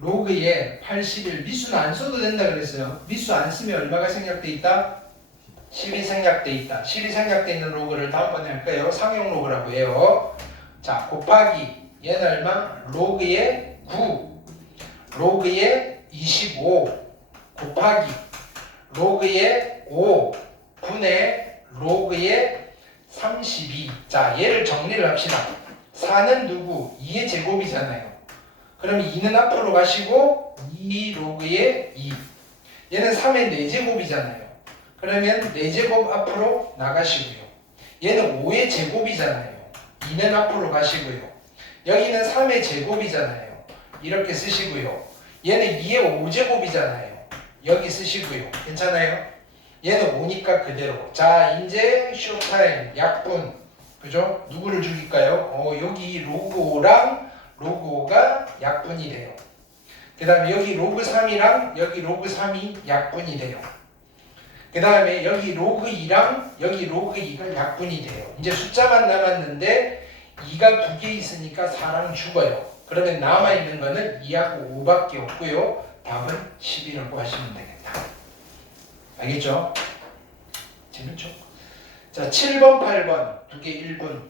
로그의 81 미수는 안 써도 된다 그랬어요. 미수 안 쓰면 얼마가 생략돼 있다? 10이 생략돼 있다. 10이 생략돼 있는 로그를 다음번에 할까요? 상용 로그라고 해요. 자, 곱하기 얘는 얼마? 로그의 9 로그의 25 곱하기 로그의 5 분의 로그의 32. 자, 얘를 정리를 합시다. 4는 누구? 2의 제곱이잖아요. 그럼 2는 앞으로 가시고 2 로그의 2. 얘는 3의 4제곱이잖아요. 그러면 4제곱 앞으로 나가시고요. 얘는 5의 제곱이잖아요. 2는 앞으로 가시고요. 여기는 3의 제곱이잖아요. 이렇게 쓰시고요. 얘는 2의 5제곱이잖아요. 여기 쓰시고요. 괜찮아요? 얘는 5니까 그대로. 자, 이제 쇼타임, 약분. 그죠? 누구를 죽일까요? 여기 로그 5랑 로그 5가 약분이 돼요. 그 다음에 여기 로그 3이랑 여기 로그 3이 약분이 돼요. 그 다음에 여기 로그 2랑 여기 로그 2가 약분이 돼요. 이제 숫자만 남았는데 2가 2개 있으니까 4랑 죽어요. 그러면 남아있는 거는 2하고 5밖에 없고요. 답은 10이라고 하시면 되겠다. 알겠죠? 재밌죠? 자, 7번, 8번 두 개 1분.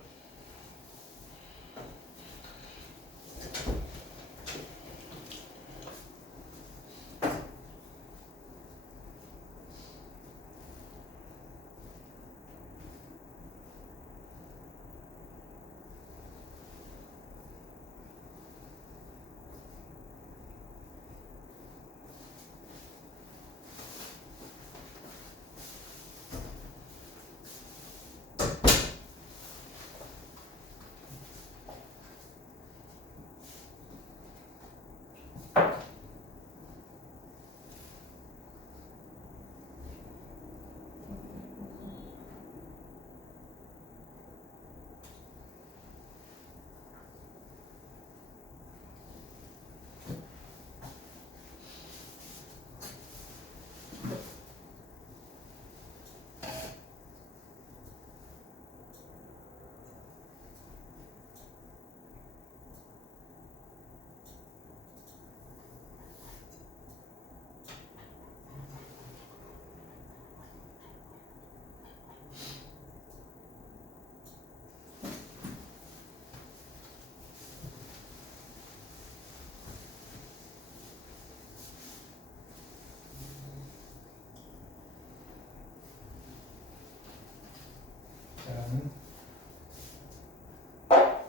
자,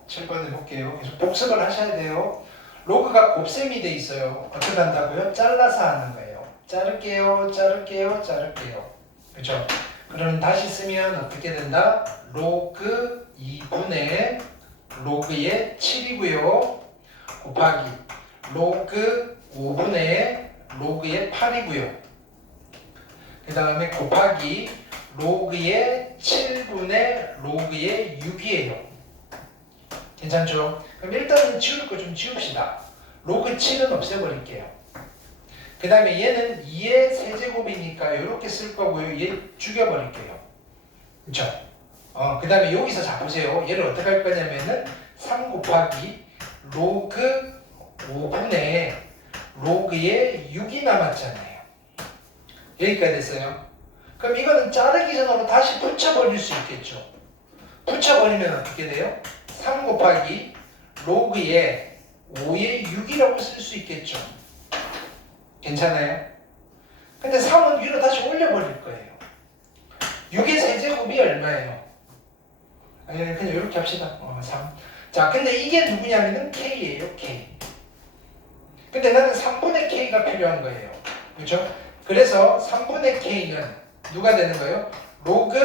7번 해볼게요. 계속 복습을 하셔야 돼요. 로그가 곱셈이 돼 있어요. 어떻게 한다고요? 잘라서 하는 거예요. 자를게요, 자를게요, 자를게요. 그죠? 그러면 다시 쓰면 어떻게 된다? 로그 2분의 로그의 7이고요. 곱하기 로그 5분의 로그의 8이고요. 그 다음에 곱하기 로그의 7분의 로그의 6이에요. 괜찮죠? 그럼 일단은 지울 거 좀 지웁시다. 로그 7은 없애버릴게요. 그 다음에 얘는 2의 세제곱이니까 이렇게 쓸 거고요. 얘 죽여버릴게요. 그쵸? 그 다음에 여기서 자 보세요. 얘를 어떻게 할 거냐면은 3 곱하기 로그 5분의 로그의 6이 남았잖아요. 여기까지 됐어요. 그럼 이거는 자르기 전으로 다시 붙여버릴 수 있겠죠. 붙여버리면 어떻게 돼요? 3 곱하기 로그의 5의 6이라고 쓸 수 있겠죠. 괜찮아요? 근데 3은 위로 다시 올려버릴 거예요. 6의 세제곱이 얼마예요? 그냥 이렇게 합시다. 3. 자, 근데 이게 누구냐면은 K예요, K. 근데 나는 3분의 K가 필요한 거예요. 그렇죠? 그래서 3분의 K는 누가 되는 거예요? 로그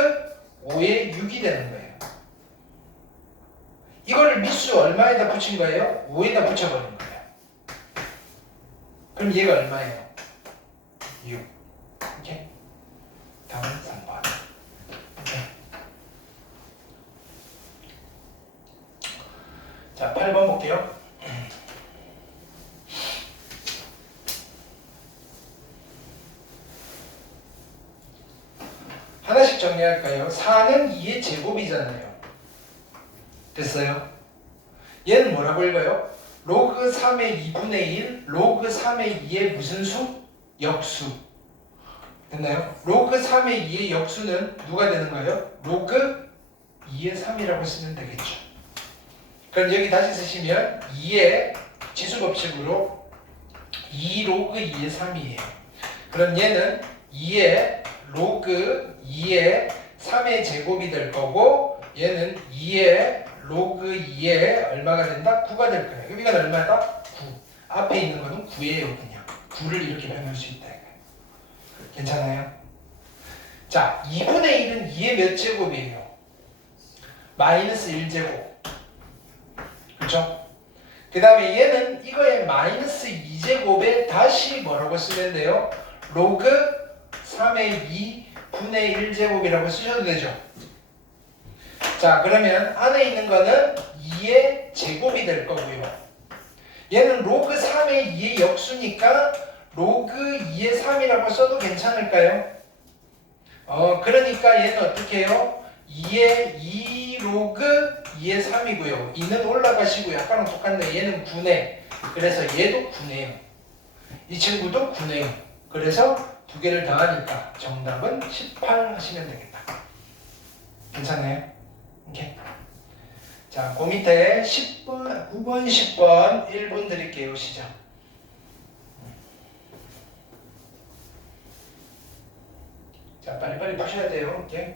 5의 6이 되는 거예요. 이거를 미수 얼마에다 붙인 거예요? 5에다 붙여버린 거예요. 그럼 얘가 얼마예요? 6. 오케이? 다음은 3번. 오케이. 자, 8번 볼게요. 하나씩 정리할까요? 4는 2의 제곱이잖아요. 됐어요? 얘는 뭐라고 읽어요? 로그 3의 2분의 1, 로그 3의 2의 무슨 수? 역수. 됐나요? 로그 3의 2의 역수는 누가 되는 거예요? 로그 2의 3이라고 쓰면 되겠죠. 그럼 여기 다시 쓰시면 2의 지수법칙으로 2 로그 2의 3이에요. 그럼 얘는 2의 로그 2의 3의 제곱이 될 거고 얘는 2의 로그 2의 얼마가 된다? 9가 될 거예요. 그럼 이건 얼마다? 9. 앞에 있는 거는 9예요. 그냥 9를 이렇게 표현할 수 있다. 괜찮아요? 자, 2분의 1은 2의 몇 제곱이에요? 마이너스 1제곱. 그렇죠? 그 다음에 얘는 이거에 마이너스 2제곱에 다시 뭐라고 쓰면 돼요? 로그 3의 2 분의 1제곱이라고 쓰셔도 되죠. 자, 그러면 안에 있는 거는 2의 제곱이 될 거고요. 얘는 로그 3의 2의 역수니까 로그 2의 3이라고 써도 괜찮을까요? 그러니까 얘는 어떻게 해요? 2의 2 로그 2의 3이고요. 2는 올라가시고요. 아까랑 똑같네. 얘는 9네. 그래서 얘도 9네요. 이 친구도 9네요. 그래서 두 개를 더하니까 정답은 18 하시면 되겠다. 괜찮나요? 오케이. 자, 그 밑에 10번, 9번, 10번 1분 드릴게요. 시작. 자, 빨리빨리 푸셔야 돼요. 오케이.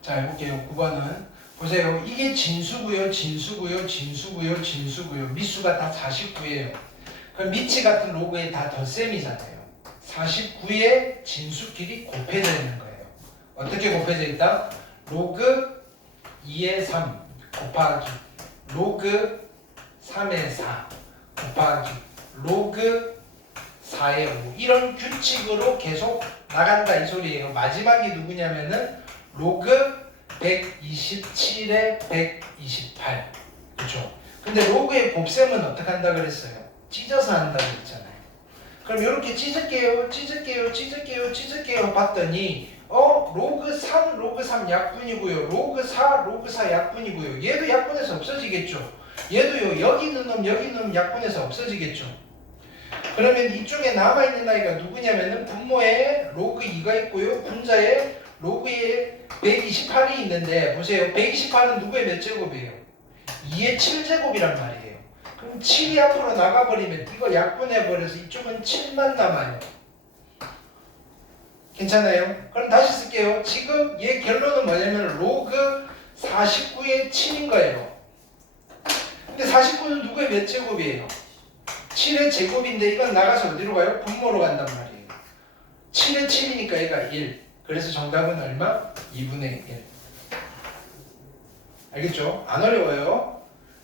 자, 해볼게요. 9번은 보세요. 이게 진수고요, 진수고요, 진수고요, 진수고요. 미수가 다 49예요. 그럼 미치 같은 로그에 다 덧셈이잖아요. 49의 진수끼리 곱해져 있는 거예요. 어떻게 곱해져 있다? 로그 2의 3 곱하기 로그 3의 4 곱하기 로그 4의 5 이런 규칙으로 계속 나간다 이 소리예요. 마지막이 누구냐면은 로그 127에 128 그렇죠? 근데 로그의 곱셈은 어떻게 한다 그랬어요? 찢어서 한다고 했잖아요. 그럼 이렇게 찢을게요 봤더니 로그 3 로그 3 약분이고요, 로그 4 로그 4 약분이고요. 얘도 약분해서 없어지겠죠. 얘도요, 여기 있는 놈 약분해서 없어지겠죠. 그러면 이쪽에 남아있는 아이가 누구냐면은 분모에 로그 2가 있고요, 분자에 로그에 128이 있는데 보세요. 128은 누구의 몇 제곱이에요? 2의 7제곱이란 말이에요. 그럼 7이 앞으로 나가버리면 이거 약분해버려서 이쪽은 7만 남아요. 괜찮아요? 그럼 다시 쓸게요. 지금 얘 결론은 뭐냐면 로그 49의 7인 거예요. 근데 49는 누구의 몇 제곱이에요? 7의 제곱인데 이건 나가서 어디로 가요? 분모로 간단 말이에요. 7의 7이니까 얘가 1. 그래서 정답은 얼마? 2분의 1. 알겠죠? 안 어려워요.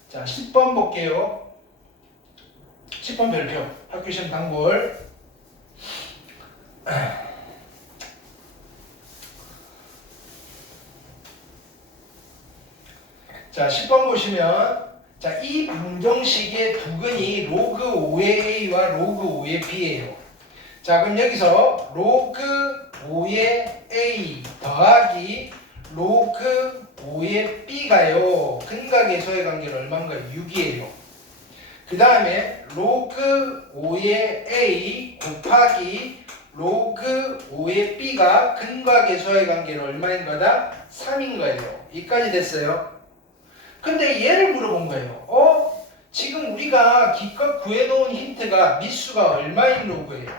자, 10번 볼게요. 10번 별표. 학교시험 단골. 자, 10번 보시면 자, 이 방정식의 부근이 로그 5의 a와 로그 5의 b예요. 자, 그럼 여기서 로그 5의 a 더하기 로그 5의 b가요. 근각에서의 관계는 얼마인가? 6이에요. 그 다음에 로그 5의 a 곱하기 로그 5의 b가 근각에서의 관계는 얼마인 거다? 3인 거예요. 여기까지 됐어요. 근데 얘를 물어본 거예요. 지금 우리가 기껏 구해놓은 힌트가 미수가 얼마인 로그예요?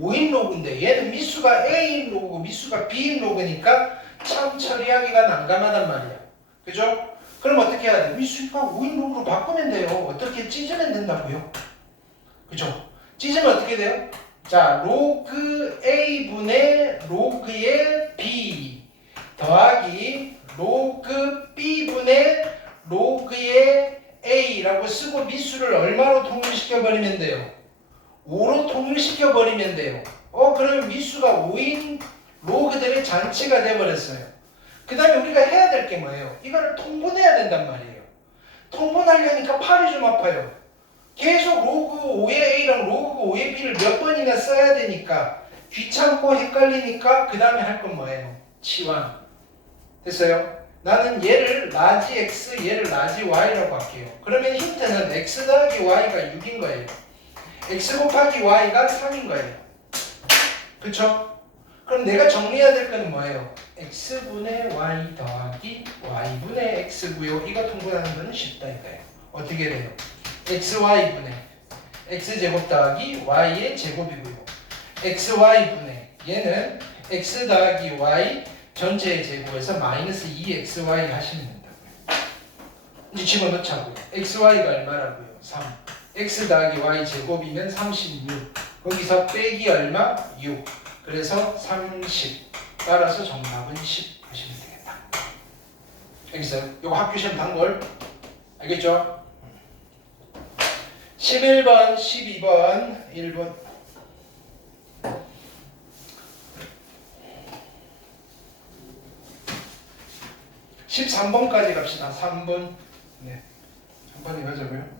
5인 로그인데 얘는 미수가 a인 로그고 미수가 b인 로그니까 참 처리하기가 난감하단 말이야. 그죠? 그럼 어떻게 해야 돼? 미수가 5인 로그로 바꾸면 돼요. 어떻게 찢으면 된다고요? 그죠? 찢으면 어떻게 돼요? 자, 로그 a분의 로그의 b 더하기 로그 b분의 로그의 a라고 쓰고 미수를 얼마로 통일시켜버리면 돼요? 5로 통일시켜버리면 돼요. 그러면 미수가 5인 로그들의 잔치가 돼버렸어요. 그 다음에 우리가 해야 될 게 뭐예요? 이거를 통분해야 된단 말이에요. 통분하려니까 팔이 좀 아파요. 계속 로그 5의 a랑 로그 5의 b를 몇 번이나 써야 되니까 귀찮고 헷갈리니까 그 다음에 할 건 뭐예요? 치환. 됐어요? 나는 얘를 라지 x, 얘를 라지 y라고 할게요. 그러면 힌트는 x 더하기 y가 6인 거예요. x 곱하기 y가 3인 거예요. 그쵸? 그럼 내가 정리해야 될 거는 뭐예요? x분의 y 더하기 y분의 x고요. 이거 통분하는 거는 쉽다 이거예요. 어떻게 돼요? xy분의 x제곱 더하기 y의 제곱이고요. xy분의 얘는 x 더하기 y 전체의 제곱에서 마이너스 2xy 하시면 된다고요. 이제 집어넣자고요. xy가 얼마라고요? 3. x 더하기 y 제곱이면 36. 거기서 빼기 얼마? 6. 그래서 30. 따라서 정답은 10 하시면 되겠다. 알겠어요? 이거 학교 시험 단골. 알겠죠? 11번, 12번, 1번. 13번까지 갑시다. 3번. 네. 3번에 가자고요.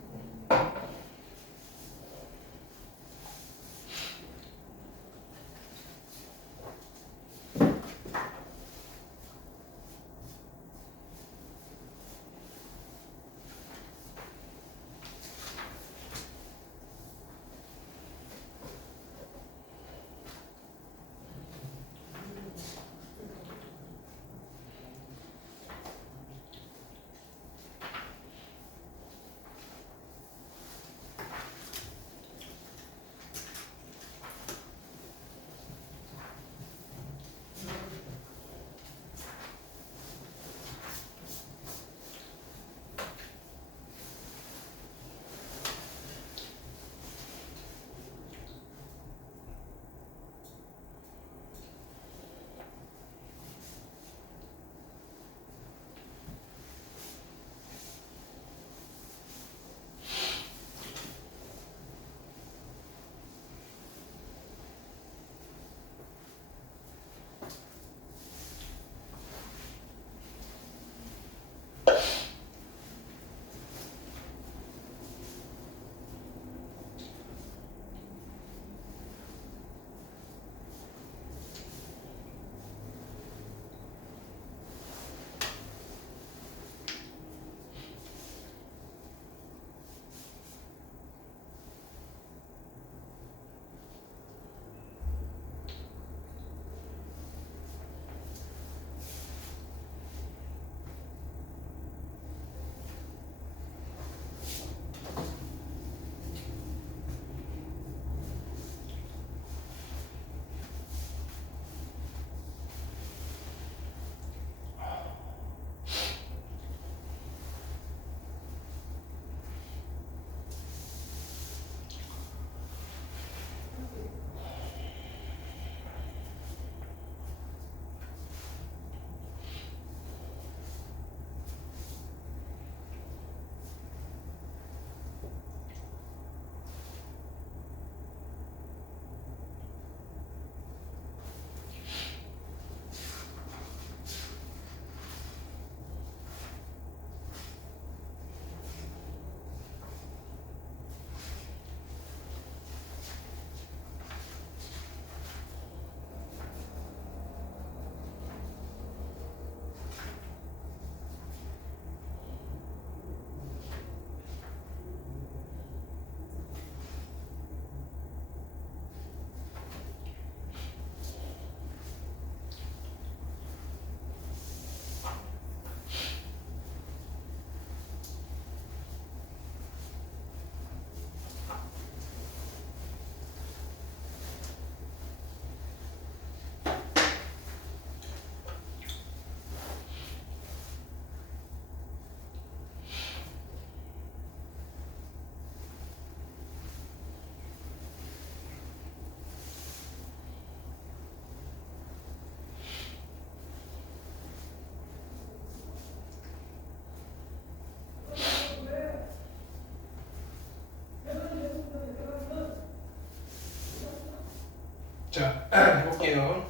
자, 해볼게요.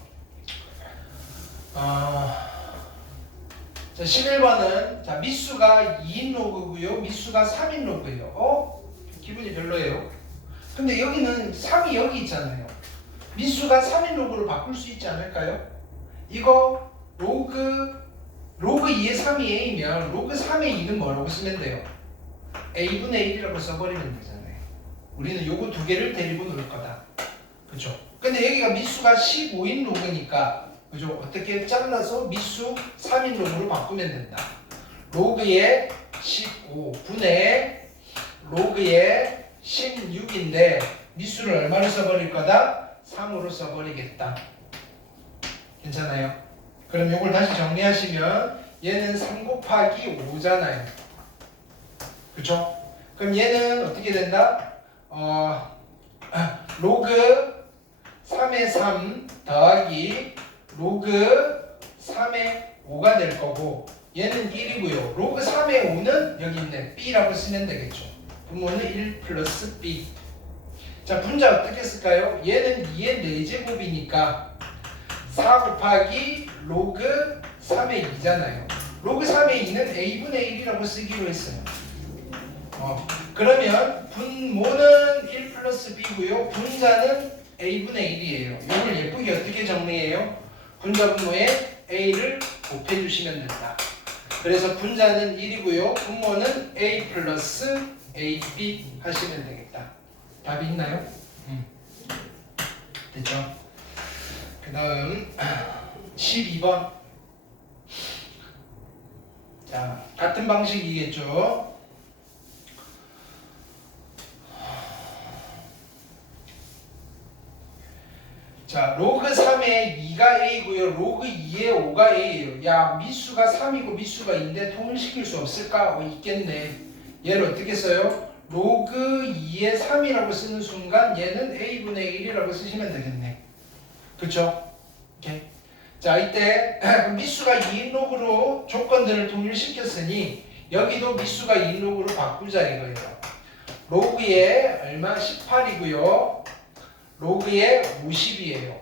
자, 11번은 자, 미수가 2인 로그고요. 미수가 3인 로그예요. 기분이 별로예요. 근데 여기는 3이 여기 있잖아요. 미수가 3인 로그로 바꿀 수 있지 않을까요? 이거 로그 2의 3이 A면 로그 3의 2는 뭐라고 쓰면 돼요? A분의 1이라고 써버리면 되잖아요. 우리는 요거 두 개를 데리고 놀 거다. 그죠? 근데 여기가 미수가 15인 로그니까 그죠? 어떻게 잘라서 미수 3인 로그로 바꾸면 된다. 로그의 15분의 로그의 16인데 미수를 얼마로 써버릴 거다? 3으로 써버리겠다. 괜찮아요? 그럼 이걸 다시 정리하시면 얘는 3 곱하기 5잖아요. 그쵸? 그럼 얘는 어떻게 된다? 로그 3의 3 더하기 로그 3의 5가 될 거고 얘는 1이고요. 로그 3의 5는 여기 있네. B라고 쓰면 되겠죠. 분모는 1 플러스 B. 자, 분자 어떻게 쓸까요? 얘는 2의 4제곱이니까 4 곱하기 로그 3의 2잖아요. 로그 3의 2는 A분의 1이라고 쓰기로 했어요. 그러면 분모는 1 플러스 B고요. 분자는 A분의 1이에요. 이걸 예쁘게 어떻게 정리해요? 분자 분모에 A를 곱해주시면 된다. 그래서 분자는 1이고요. 분모는 A 플러스 AB 하시면 되겠다. 답이 있나요? 됐죠? 그 다음 12번. 자, 같은 방식이겠죠? 자, 로그 3의 2가 A고요. 로그 2의 5가 A예요. 야, 미수가 3이고 미수가 2인데 통일시킬 수 없을까? 있겠네. 얘를 어떻게 써요? 로그 2의 3이라고 쓰는 순간 얘는 A분의 1이라고 쓰시면 되겠네. 그쵸? 오케이. 자, 이때 미수가 2인 로그로 조건들을 통일시켰으니 여기도 미수가 2인 로그로 바꾸자 이거예요. 로그에 얼마? 18이고요. 로그에 50이에요.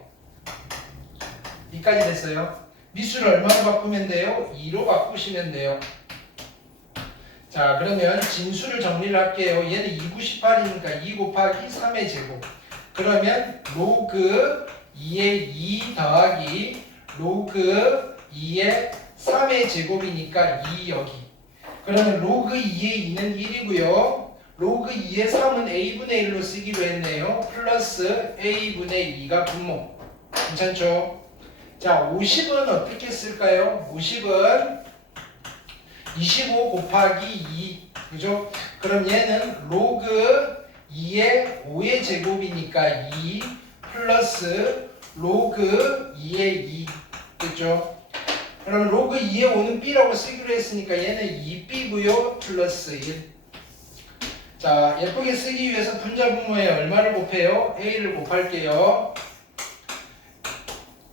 이까지 됐어요. 미수를 얼마로 바꾸면 돼요? 2로 바꾸시면 돼요. 자, 그러면 진수를 정리를 할게요. 얘는 2, 9, 18이니까 2 곱하기 3의 제곱. 그러면 로그 2의 2 더하기 로그 2의 3의 제곱이니까 2 여기. 그러면 로그 2의 2는 1이고요. 로그 2의 3은 A분의 1로 쓰기로 했네요. 플러스 A분의 2가 분모. 괜찮죠? 자, 50은 어떻게 쓸까요? 50은 25 곱하기 2. 그죠? 그럼 얘는 로그 2의 5의 제곱이니까 2 플러스 로그 2의 2. 됐죠? 그럼 로그 2의 5는 B라고 쓰기로 했으니까 얘는 2B고요. 플러스 1. 자, 예쁘게 쓰기 위해서 분자 분모에 얼마를 곱해요? A를 곱할게요.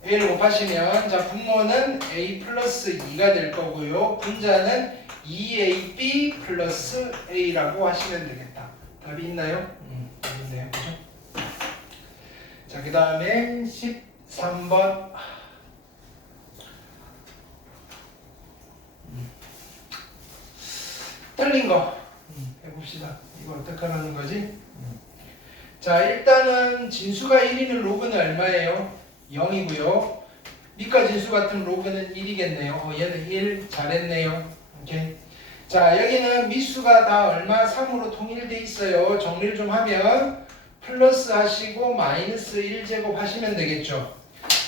A를 곱하시면 자, 분모는 A 플러스 2가 될 거고요. 분자는 2AB 플러스 A라고 하시면 되겠다. 답이 있나요? 답이 있네요. 그죠? 자, 그 다음에 13번. 틀린 거 해봅시다. 이거 어떻게 하는 거지? 자, 일단은 진수가 1이면 로그는 얼마예요? 0이고요. 밑과 진수 같은 로그는 1이겠네요. 얘는 1 잘했네요. 오케이. 자, 여기는 미수가 다 얼마? 3으로 통일돼 있어요. 정리를 좀 하면 플러스 하시고 마이너스 1제곱 하시면 되겠죠.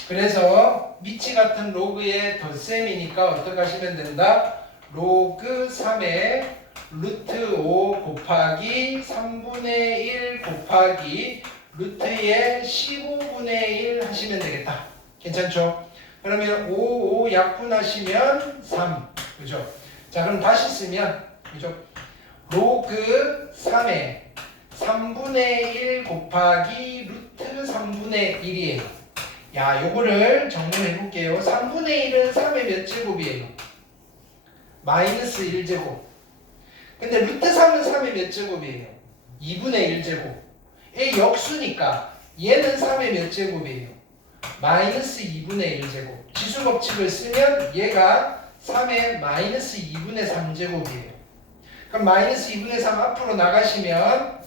그래서 미치 같은 로그의 덧셈이니까 어떻게 하시면 된다? 로그 3의 루트 5 곱하기 3분의 1 곱하기 루트의 15분의 1 하시면 되겠다. 괜찮죠? 그러면 5 약분하시면 3. 그죠? 자, 그럼 다시 쓰면 그죠? 로그 3의 3분의 1 곱하기 루트 3분의 1이에요. 야, 요거를 정리를 해볼게요. 3분의 1은 3의 몇 제곱이에요? 마이너스 1제곱. 근데 루트 3은 3의 몇 제곱이에요? 2분의 1제곱. 얘 역수니까 얘는 3의 몇 제곱이에요? 마이너스 2분의 1제곱. 지수 법칙을 쓰면 얘가 3의 마이너스 2분의 3제곱이에요. 그럼 마이너스 2분의 3 앞으로 나가시면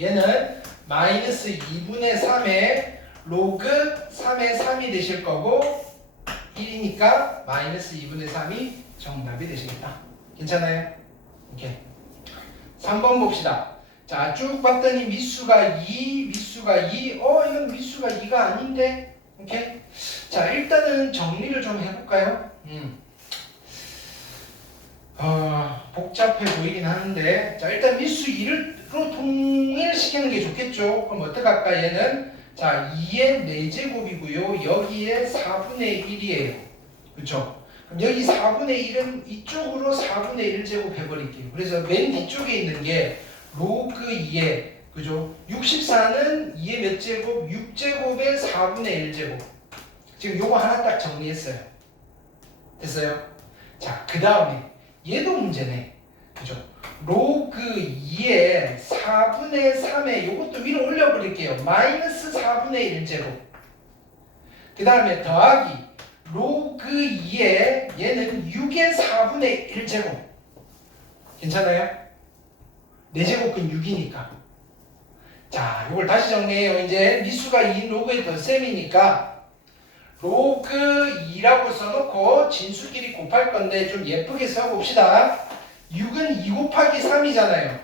얘는 마이너스 2분의 3의 로그 3의 3이 되실 거고 1이니까 마이너스 2분의 3이 정답이 되시겠다. 괜찮아요? 오케이. 3번 봅시다. 자, 쭉 봤더니 미수가 2, 미수가 2. 이건 미수가 2가 아닌데. 오케이. 자, 일단은 정리를 좀 해볼까요? 복잡해 보이긴 하는데, 자, 일단 미수 2로 통일시키는 게 좋겠죠. 그럼 어떻게 할까? 얘는 자, 2의 4제곱이고요. 여기에 4분의 1이에요. 그렇죠? 그럼 여기 4분의 1은 이쪽으로 4분의 1제곱 해버릴게요. 그래서 맨 뒤쪽에 있는 게 로그 2에, 그죠? 64는 2의 몇 제곱? 6제곱에 4분의 1제곱. 지금 요거 하나 딱 정리했어요. 됐어요? 자, 그 다음에 얘도 문제네. 그죠? 로그 2에 4분의 3에 요것도 위로 올려버릴게요. 마이너스 4분의 1제곱. 그 다음에 더하기 로그 2에 얘는 6의 4분의 1제곱. 괜찮아요? 4제곱은 6이니까. 자, 이걸 다시 정리해요. 이제 미수가 2인 로그의 덧셈이니까 로그 2라고 써놓고 진수끼리 곱할 건데 좀 예쁘게 써봅시다. 6은 2 곱하기 3이잖아요.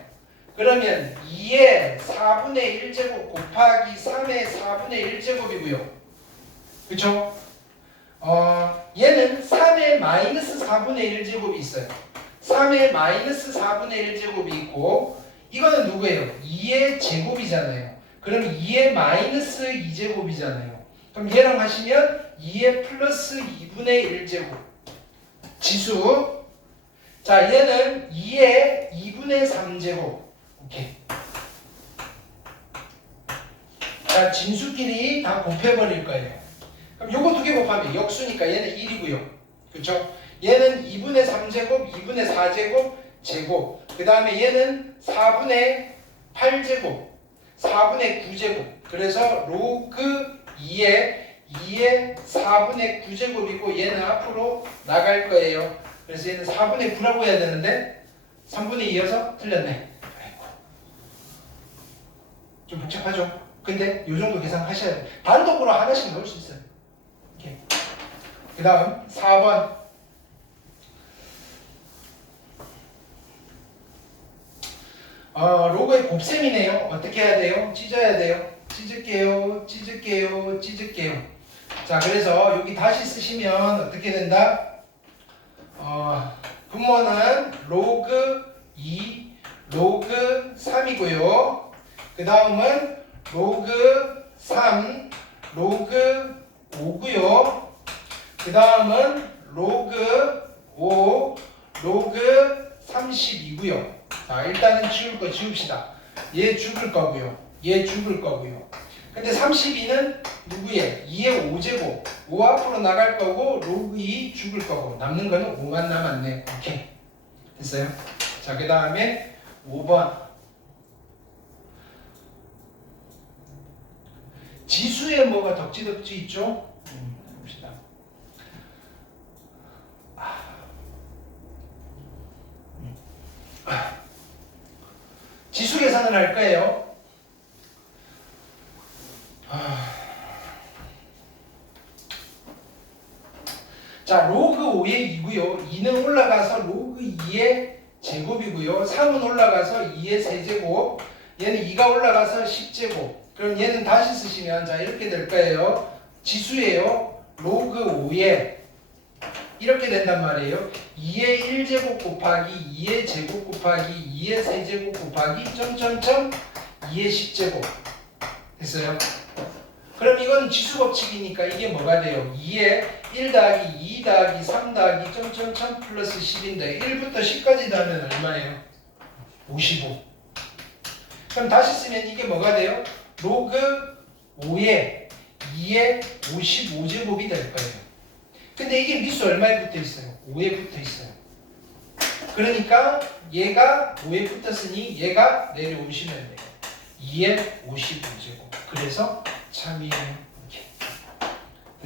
그러면 2의 4분의 1제곱 곱하기 3의 4분의 1제곱이고요. 그쵸? 얘는 3의 마이너스 4분의 1제곱이 있어요. 3의 마이너스 4분의 1제곱이 있고 이거는 누구예요? 2의 제곱이잖아요. 그럼 2의 마이너스 2제곱이잖아요. 그럼 얘랑 하시면 2의 플러스 2분의 1제곱 지수. 자, 얘는 2의 2분의 3제곱. 오케이. 자, 진수끼리 다 곱해버릴 거예요. 그럼 요거 두 개 곱하면 역수니까 얘는 1이고요. 그쵸? 얘는 2분의 3제곱, 2분의 4제곱, 제곱. 그 다음에 얘는 4분의 8제곱, 4분의 9제곱. 그래서 로그 2의 4분의 9제곱이고 얘는 앞으로 나갈 거예요. 그래서 얘는 4분의 9라고 해야 되는데 3분의 2여서 틀렸네. 좀 복잡하죠? 근데 이 정도 계산하셔야 돼요. 단독으로 하나씩 넣을 수 있어요. 오케이. 그 다음 4번. 로그의 곱셈이네요. 어떻게 해야 돼요? 찢어야 돼요. 찢을게요. 찢을게요. 찢을게요. 자, 그래서 여기 다시 쓰시면 어떻게 된다? 분모는 로그 2, 로그 3이고요. 그 다음은 로그 3, 로그 5고요. 그 다음은 로그 5, 로그 32고요. 자, 일단은 지울 거 지웁시다. 얘 죽을 거고요. 얘 죽을 거고요. 근데 32는 누구의? 2의 5제곱. 5 앞으로 나갈 거고 로그 2 죽을 거고 남는 거는 5만 남았네. 오케이. 됐어요? 자, 그 다음에 5번. 지수에 뭐가 덕지덕지 있죠? 봅시다. 지수 계산을 할 거예요. 자, 로그 5의 2고요. 2는 올라가서 로그 2의 제곱이고요. 3은 올라가서 2의 세제곱. 얘는 2가 올라가서 10제곱. 그럼 얘는 다시 쓰시면 자, 이렇게 될 거예요. 지수예요. 로그 5에 이렇게 된단 말이에요. 2의 1제곱 곱하기 2의 제곱 곱하기 2의 세제곱 곱하기 점점점 2의 10제곱. 됐어요? 그럼 이건 지수 법칙이니까 이게 뭐가 돼요? 2의 1 더하기 2 더하기 3 더하기 점점점 플러스 10인데 1부터 10까지 더하면 얼마예요? 55. 그럼 다시 쓰면 이게 뭐가 돼요? 로그 5에 2의 55제곱이 될 거예요. 근데 이게 미수 얼마에 붙어 있어요? 5에 붙어 있어요. 그러니까 얘가 5에 붙었으니 얘가 내려오시면 돼요. 2의 55제곱. 그래서 참이에요. 이렇게.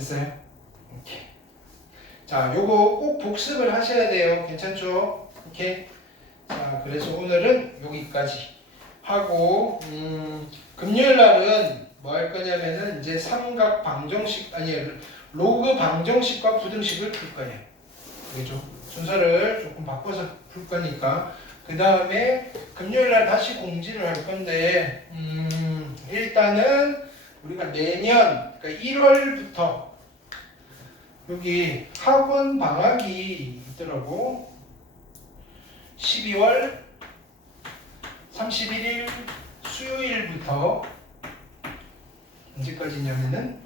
됐어요? 오케이. 자, 요거 꼭 복습을 하셔야 돼요. 괜찮죠? 오케이. 자, 그래서 오늘은 여기까지 하고, 금요일 날은 뭐 할 거냐면은 이제 삼각 방정식, 아니, 로그 방정식과 부등식을 풀 거예요. 그죠? 순서를 조금 바꿔서 풀 거니까. 그 다음에 금요일 날 다시 공지를 할 건데, 일단은 우리가 내년, 그러니까 1월부터 여기 학원 방학이 있더라고. 12월 31일 수요일부터 언제까지냐면은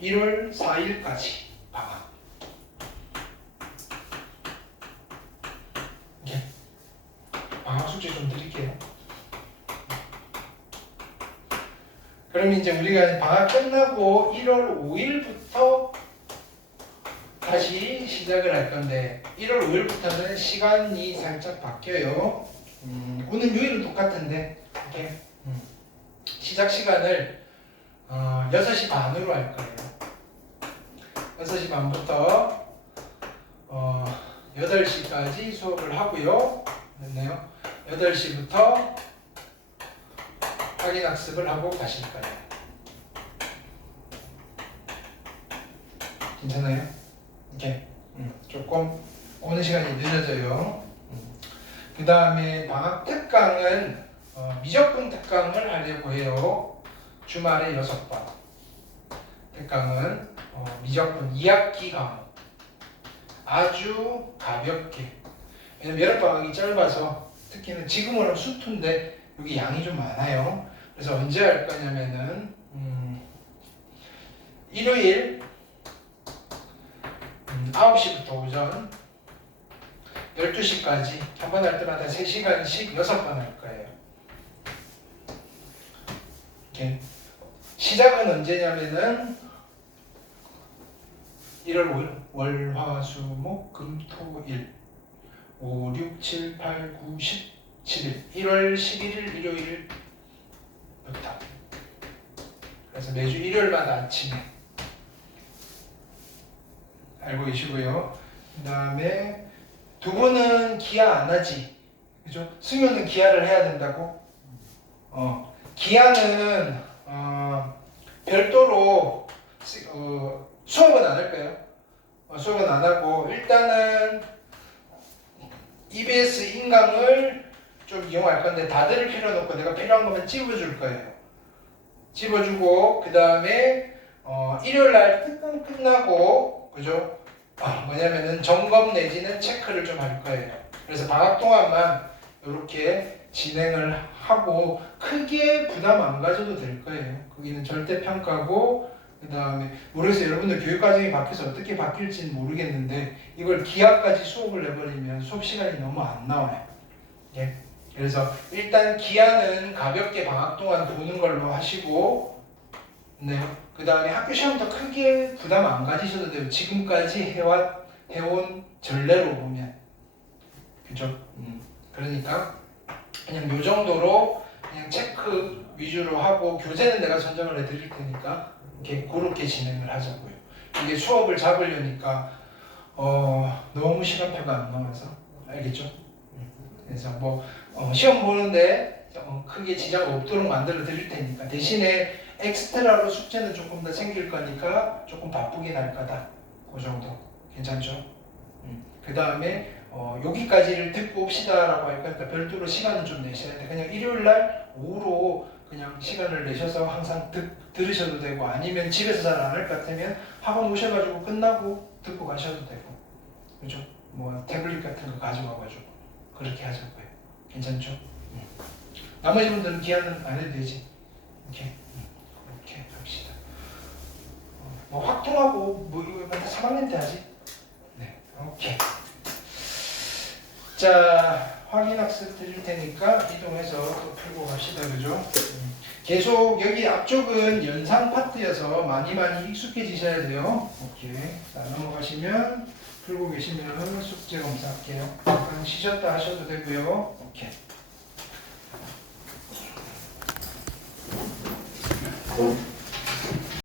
1월 4일까지 방학. 네. 방학 숙제 좀 드릴게요. 그럼 이제 우리가 방학 끝나고 1월 5일부터 다시 시작을 할 건데 1월 5일부터는 시간이 살짝 바뀌어요. 오는 요일은 똑같은데 이렇게 시작 시간을 6시 반으로 할 거예요. 6시 반부터 8시까지 수업을 하고요. 됐네요. 8시부터 확인 학습을 하고 가실 거예요. 괜찮아요? 이렇게 조금 오는 시간이 늦어져요. 그 다음에 방학 특강은 미적분 특강을 하려고 해요. 주말에 6번. 특강은 미적분 2학기 과목. 아주 가볍게. 왜냐면 여름방학이 짧아서 특히는 지금은 수투인데 여기 양이 좀 많아요. 그래서 언제 할 거냐면은 일요일 9시부터 오전 12시까지 한 번 할 때마다 3시간씩 6번 할 거예요. 이렇게. 시작은 언제냐면은 1월 5일 월, 화, 수, 목, 금, 토, 일 5, 6, 7, 8, 9, 10, 11 1월 11일 일요일부터 그래서 매주 일요일마다 아침에 알고 계시고요. 그 다음에 두 분은 기하 안 하지? 그죠? 승효는 기하를 해야 된다고? 기하는 별도로 수업은 안 할까요? 수업은 안 하고 일단은 EBS 인강을 좀 이용할 건데 다 들을 필요는 없고 내가 필요한 거면 찝어줄 거예요. 찝어주고 그 다음에 일요일날 특강 끝나고 그죠? 뭐냐면은 점검 내지는 체크를 좀 할 거예요. 그래서 방학 동안만 이렇게 진행을 하고 크게 부담 안 가져도 될 거예요. 거기는 절대 평가고 그 다음에 모르겠어요. 여러분들 교육과정이 바뀌어서 어떻게 바뀔지는 모르겠는데 이걸 기하까지 수업을 내버리면 수업 시간이 너무 안 나와요. 예? 그래서 일단 기하는 가볍게 방학 동안 보는 걸로 하시고 네. 그 다음에 학교 시험부터 크게 부담 안 가지셔도 돼요. 지금까지 해온 전례로 보면 그죠? 그러니까 그냥 요 정도로 그냥 체크 위주로 하고 교재는 내가 선정을 해드릴 테니까 이렇게 그렇게 진행을 하자고요. 이게 수업을 잡으려니까 너무 시간표가 안 나와서 알겠죠? 그래서 뭐 시험 보는데 크게 지장 없도록 만들어 드릴 테니까 대신에 엑스트라로 숙제는 조금 더 생길 거니까 조금 바쁘긴 할 거다. 그 정도 괜찮죠? 그 다음에 여기까지를 듣고 옵시다라고 할 거니까 별도로 시간은 좀 내셔야 돼. 그냥 일요일날 오후로 그냥 시간을 내셔서 항상 들으셔도 되고 아니면 집에서 잘 안 할 것 같으면 학원 오셔가지고 끝나고 듣고 가셔도 되고 그죠? 뭐 태블릿 같은 거 가져와가지고 그렇게 하자고요. 괜찮죠? 나머지 분들은 기한은 안 해도 되지. 이렇게 합시다. 뭐 확통하고 뭐 이거 맨날 3학년 때 하지? 네, 오케이. 자, 확인학습 드릴 테니까 이동해서 또 풀고 갑시다. 그죠? 계속 여기 앞쪽은 연상 파트여서 많이 익숙해지셔야 돼요. 오케이. 자, 넘어가시면 풀고 계시면 숙제 검사할게요. 잠깐 쉬셨다 하셔도 되고요. 오케이.